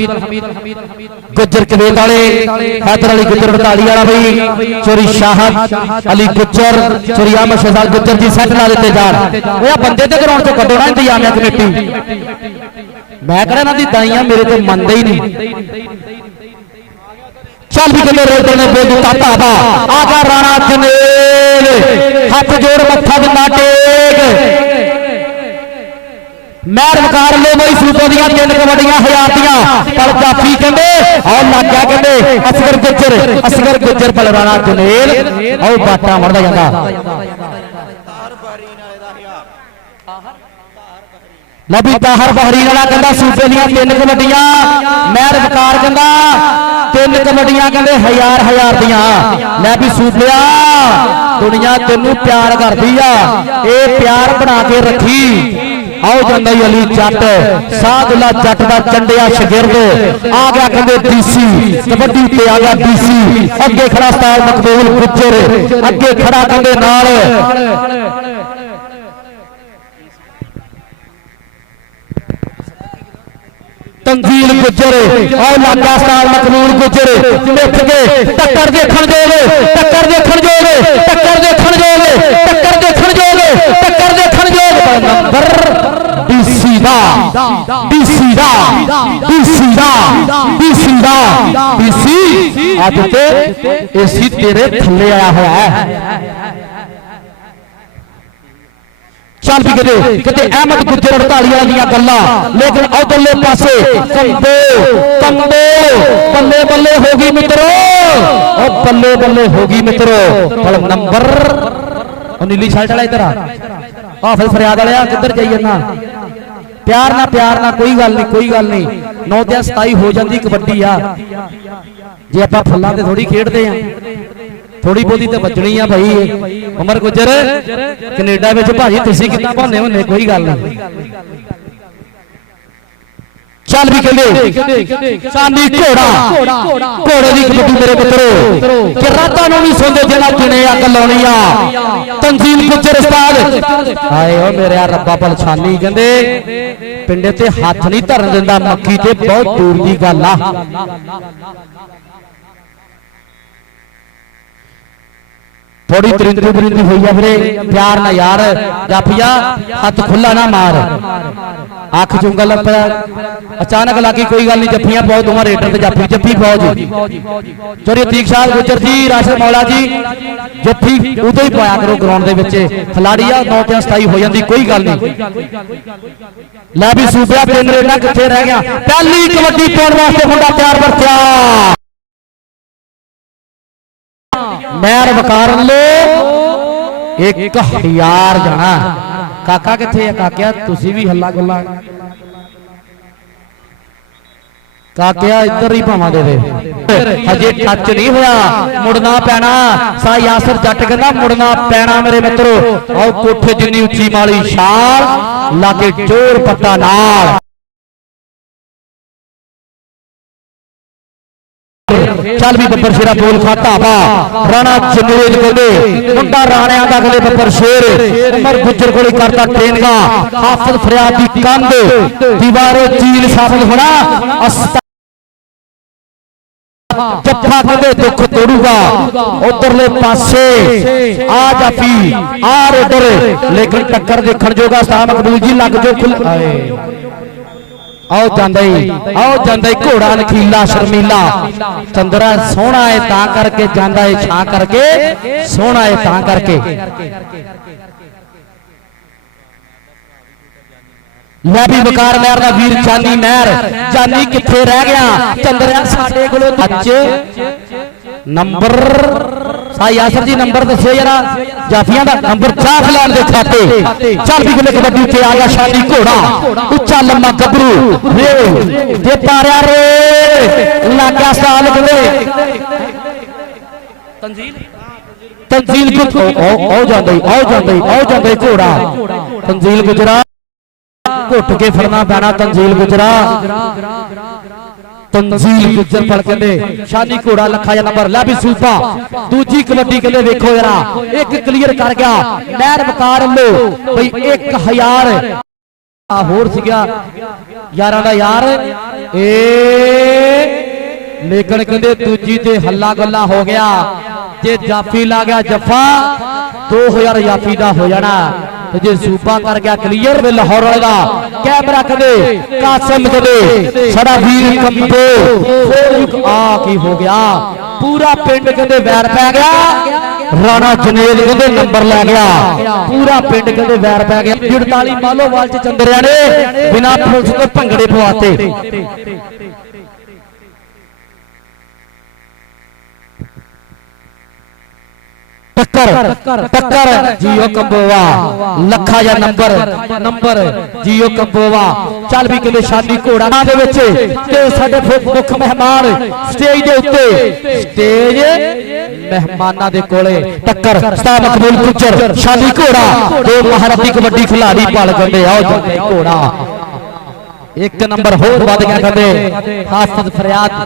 गुज्जर कवेत वाले हैदर अली गुज्जर 48 वाला भाई चौरी शाहद अली गुज्जर चौरी आमद शहजाद गुज्जर जी सेट ला दिते जाण ओए बंदे ते ग्राउंड तो कढो ना इंतजामिया कमेटी मैं कहना ना दी दाइयां मेरे तो मनदे ही नहीं चल भी कहते रोड ने बोल दिता धावा आगा राणा जनेल हाथ जोड़ मत्था दिना टेक मैर वकार लो भाई सूबे दियां 3 कबड्डियां 1000 दियां पर जाफी कहंदे और लग गया कहंदे असगर गुज्जर पर राणा जनेल और बाटा मरदा जांदा लभी ताहर बहरीन वाला कहंदा सूबे दियां 3 कबड्डियां मैर वकार कहंदा 3 कबड्डियां कहंदे 1000 दियां लै भी सूबिया दुनिया तेनू प्यार करदी आ ए प्यार बना के रखी आओ जांदा अली जट साधुला जट दा चंडिया शगिर्द आ गया कहंदे डीसी कबड्डी ते आ गया डीसी अगे खड़ा उस्ताद मकबूल गुज्जर अगे खड़ा कहंदे नाल तंजील गुज्जर और लागा उस्ताद मकबूल गुज्जर लिख के टक्कर देखण जोगे टक्कर देखण जोगे टक्कर देखण जोगे टक्कर देखण जोगे टक्कर देखण जोगे नंबर डीसी दा डीसी दा डीसी दा डीसी दा डीसी आज ते एसी तेरे थल्ले आया हुआ है चल भी कहते अहमद गुज्जर 48 वाली गल्लां लेकिन उधरले पासे कंबो कंबो बल्ले बल्ले होगी मित्रो और बल्ले बल्ले होगी मित्रो पर नंबर नीली शर्ट वाला इधर आ फिर फरियाद वाले किधर जाइए ना प्यार ना कोई गल नहीं 9-27 हो जाती कबड्डी आ जे आप फुल्लां ते थोड़ी खेडदे आ थोड़ी बहुती तो बचनी है भाई उमर गुज्जर कनेडा में भाजी तुसी कितना भाने होने कोई गल नहीं चल भी कहते सानी घोड़ा घोड़े की कबड्डी मेरे मित्रों कि रातां नूं नहीं सोंदे जिन्हां दिने अग लाउणी आ तंजील गुज्जर उस्ताद आए ओ मेरे रब्बा पलछानी कहंदे पिंडे ते हथ नहीं धरन दिंदा मक्की ते बहुत दूर दी गल आ थोड़ी तरिंदी बरिंदी हुई है फिर प्यार ना यार जाफिया हाथ खुला ना मार अख चुंगल अचानक लागी कोई गल नहीं जफियां पाओ दोवां रेडर ते जाफी जफी पाओ जी चोरी अतीक शाह गुज्जर जी राशिद मौला जी जफी उदों ही पाया करो ग्राउंड दे विच खिलाड़ी आ 9-27 हो जाती कोई गल नहीं लै भी सूबिया 3 रेडा किथे रह गया पहली कबड्डी पाउण वास्ते मुंडा तैयार बर तैयार मैर वकार लो 1000 जाना काका किथे है काकिया तुसी भी हल्ला गुल्ला ਕਾਕਿਆ ਇੱਧਰ ਹੀ ਭਾਵਾਂ ਦੇ ਹਜੇ ਟੱਚ ਨਹੀਂ ਹੋਇਆ, ਮੁੜਨਾ ਪੈਣਾ। ਸਾ ਯਾਸਰ ਜੱਟ ਕਹਿੰਦਾ ਮੁੜਨਾ ਪੈਣਾ ਮੇਰੇ ਮਿੱਤਰੋ। ਆਓ ਕੋਠੇ ਜਿੰਨੀ ਉੱਚੀ ਮਾਲੀ ਛਾਲ ਲਾ ਕੇ ਜ਼ੋਰ ਪੱਟਾ ਨਾਲ ਚੱਲ ਵੀ ਬੱਬਰ ਸ਼ੇਰਾ ਬੋਲ ਖਾਤਾ ਵਾ ਰਾਣਾ ਜਨਰੇਜ ਕਹਿੰਦੇ ਮੁੰਡਾ ਰਾਣਿਆਂ ਦਾ ਅਗਲੇ ਬੱਬਰ ਸ਼ੇਰ ਉਮਰ ਗੁੱਜਰ ਕੋਲੇ ਕਰਦਾ ਟ੍ਰੇਨਿੰਗਾ। ਹਾਫਿਜ਼ ਫਰਿਆਦ ਦੀ ਕੰਧ ਦੀਵਾਰੋ ਚੀਲ ਸਾਬਤ ਹੋਣਾ ਜੱਫਾ ਕਹਿੰਦੇ ਦੁੱਖ ਤੋੜੂਗਾ। ਉਧਰਲੇ ਪਾਸੇ ਆ ਜਾਫੀ ਆ ਰੋਡਰ ਲੇਕਿਨ ਟੱਕਰ ਦੇਖਣ ਜੋਗਾ ਸਤਾ ਮਕਬੂਲ ਜੀ ਲੱਗ ਜੋ ਖੁੱਲ ਆਓ ਜਾਂਦਾ ਹੀ ਘੋੜਾ ਨਖੀਲਾ ਸ਼ਰਮੀਲਾ ਚੰਦਰਾ ਸੋਹਣਾ ਹੈ ਤਾਂ ਕਰਕੇ ਜਾਂਦਾ ਹੈ ਛਾਂ ਕਰਕੇ ਸੋਹਣਾ ਹੈ ਤਾਂ ਕਰਕੇ। ਲੈ ਵੀ ਵਕਾਰ ਮਹਿਰ ਦਾ ਵੀਰ ਜਾਨੀ ਮਹਿਰ ਜਾਨੀ ਕਿੱਥੇ ਰਹਿ ਗਿਆ ਚੰਦਰਿਆ ਸਾਡੇ ਕੋਲੋਂ ਅੱਜ ਨੰਬਰ ਸਾ ਯਾਸਰ ਜੀ ਨੰਬਰ ਦੱਸਿਓ ਜਰਾ ਜਾਫੀਆਂ ਦਾ ਨੰਬਰ ਚਾਹ ਲੈਣ ਦੇ ਖਾਤੇ। ਚੱਲ ਵੀ ਕਿਲੇ ਕਬੱਡੀ ਤੇ ਆ ਗਿਆ ਸ਼ਾਨੀ ਘੋੜਾ ਉੱਚਾ ਲੰਮਾ ਗੱਭਰੂ ਰੇ ਤੇ ਪਾਰਿਆ ਰੇ ਲੱਗਿਆ ਸਾਲ ਕਿਲੇ ਤਨਜ਼ੀਲ ਆਓ ਜਾਂਦਾ ਘੋੜਾ ਤਨਜ਼ੀਲ ਗੁਜਰਾ ਘੁੱਟ ਕੇ ਫੜਨਾ ਪੈਣਾ ਤਨਜ਼ੀਲ ਗੁਜਰਾ ਤਨਜ਼ੀਲ ਗੁਜਰ ਫੜ ਕਹਿੰਦੇ ਸ਼ਾਨੀ ਘੋੜਾ ਲੱਖਾ ਜਾਂ ਨੰਬਰ ਲੈ ਵੀ ਸੂਪਾ ਦੂਜੀ ਕਬੱਡੀ ਕਹਿੰਦੇ ਵੇਖੋ ਜਰਾ ਇੱਕ ਕਲੀਅਰ ਕਰ ਗਿਆ ਨਹਿਰ ਵਕਾਰ ਲੋ ਬਈ 1000 ਹੋਰ ਸੀਗਾ ਯਾਰਾਂ ਦਾ ਯਾਰ ਏ ਲੇਕਿਨ ਕਹਿੰਦੇ ਦੂਜੀ ਤੇ ਹੱਲਾ ਗੱਲਾ ਹੋ ਗਿਆ ਜੇ ਜਾਫੀ ਲਾ ਗਿਆ ਜੱਫਾ 2000 ਜਾਫੀ ਦਾ ਹੋ ਜਾਣਾ ਤੇ ਜੇ ਸੂਬਾ ਕਰ ਗਿਆ ਕਲੀਅਰ ਵੇ ਲਾਹੌਰ ਵਾਲੇ ਦਾ ਕੈਮਰਾ ਕਦੇ ਕਾਸਿਮ ਕਦੇ ਸਾਡਾ ਵੀਰ ਕੰਬੋ ਆ ਕੀ ਹੋ ਗਿਆ ਪੂਰਾ ਪਿੰਡ ਕਹਿੰਦੇ ਵੈਰ ਪੈ ਗਿਆ ਰਾਣਾ ਜਨੇਲ ਕਹਿੰਦੇ ਨੰਬਰ ਲੈ ਗਿਆ ਪੂਰਾ ਪਿੰਡ ਕਹਿੰਦੇ ਵੈਰ ਪੈ ਗਿਆ 48 ਮਾਲੋਵਾਲ ਚ ਚੰਦਰਿਆਂ ਨੇ ਬਿਨਾਂ ਪੁਲਿਸ ਤੋਂ ਭੰਗੜੇ ਪਵਾਤੇ। टक्कर जियो कंबोवा लखा या नंबर जियो कंबोवा चल भी किले शादी घोड़ा दे विच ते साडे मुख मेहमान स्टेज दे उत्ते स्टेज मेहमानां दे कोले टक्कर उस्ताद मकबूल गुज्जर शादी घोड़ा दो महारथी कबड्डी खिलाड़ी पाल गंदे आओ जंदे घोड़ा एक नंबर होर वध गया कहंदे हाफिज फरियाद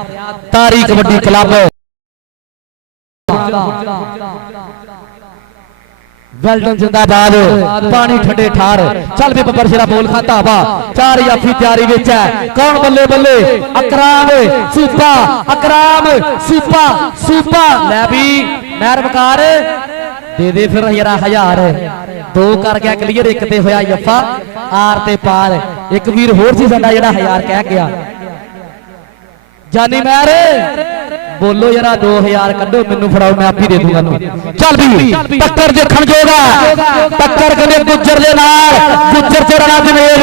तारी कबड्डी क्लब वेल्डन जिंदाबाद पानी ठंडे ठार चल भी बब्बर शेरा बोल खाता वा चार याफी तैयारी विच है कौन बल्ले बल्ले अकराम सूपा ले भी महर वकार दे फिर जरा 1000 दो कर गया क्लियर एक ते होया यफा आर ते पार एक वीर होर सी साडा जेड़ा 1000 कह गया जानी महर बोलो जरा 2000 कड्डो मैनू फड़ाओ मैं आप ही दे दूंगा। चल भी टक्कर देखण जोगा टक्कर कदे गुज्जर दे नाल गुज्जर च राणा जनेल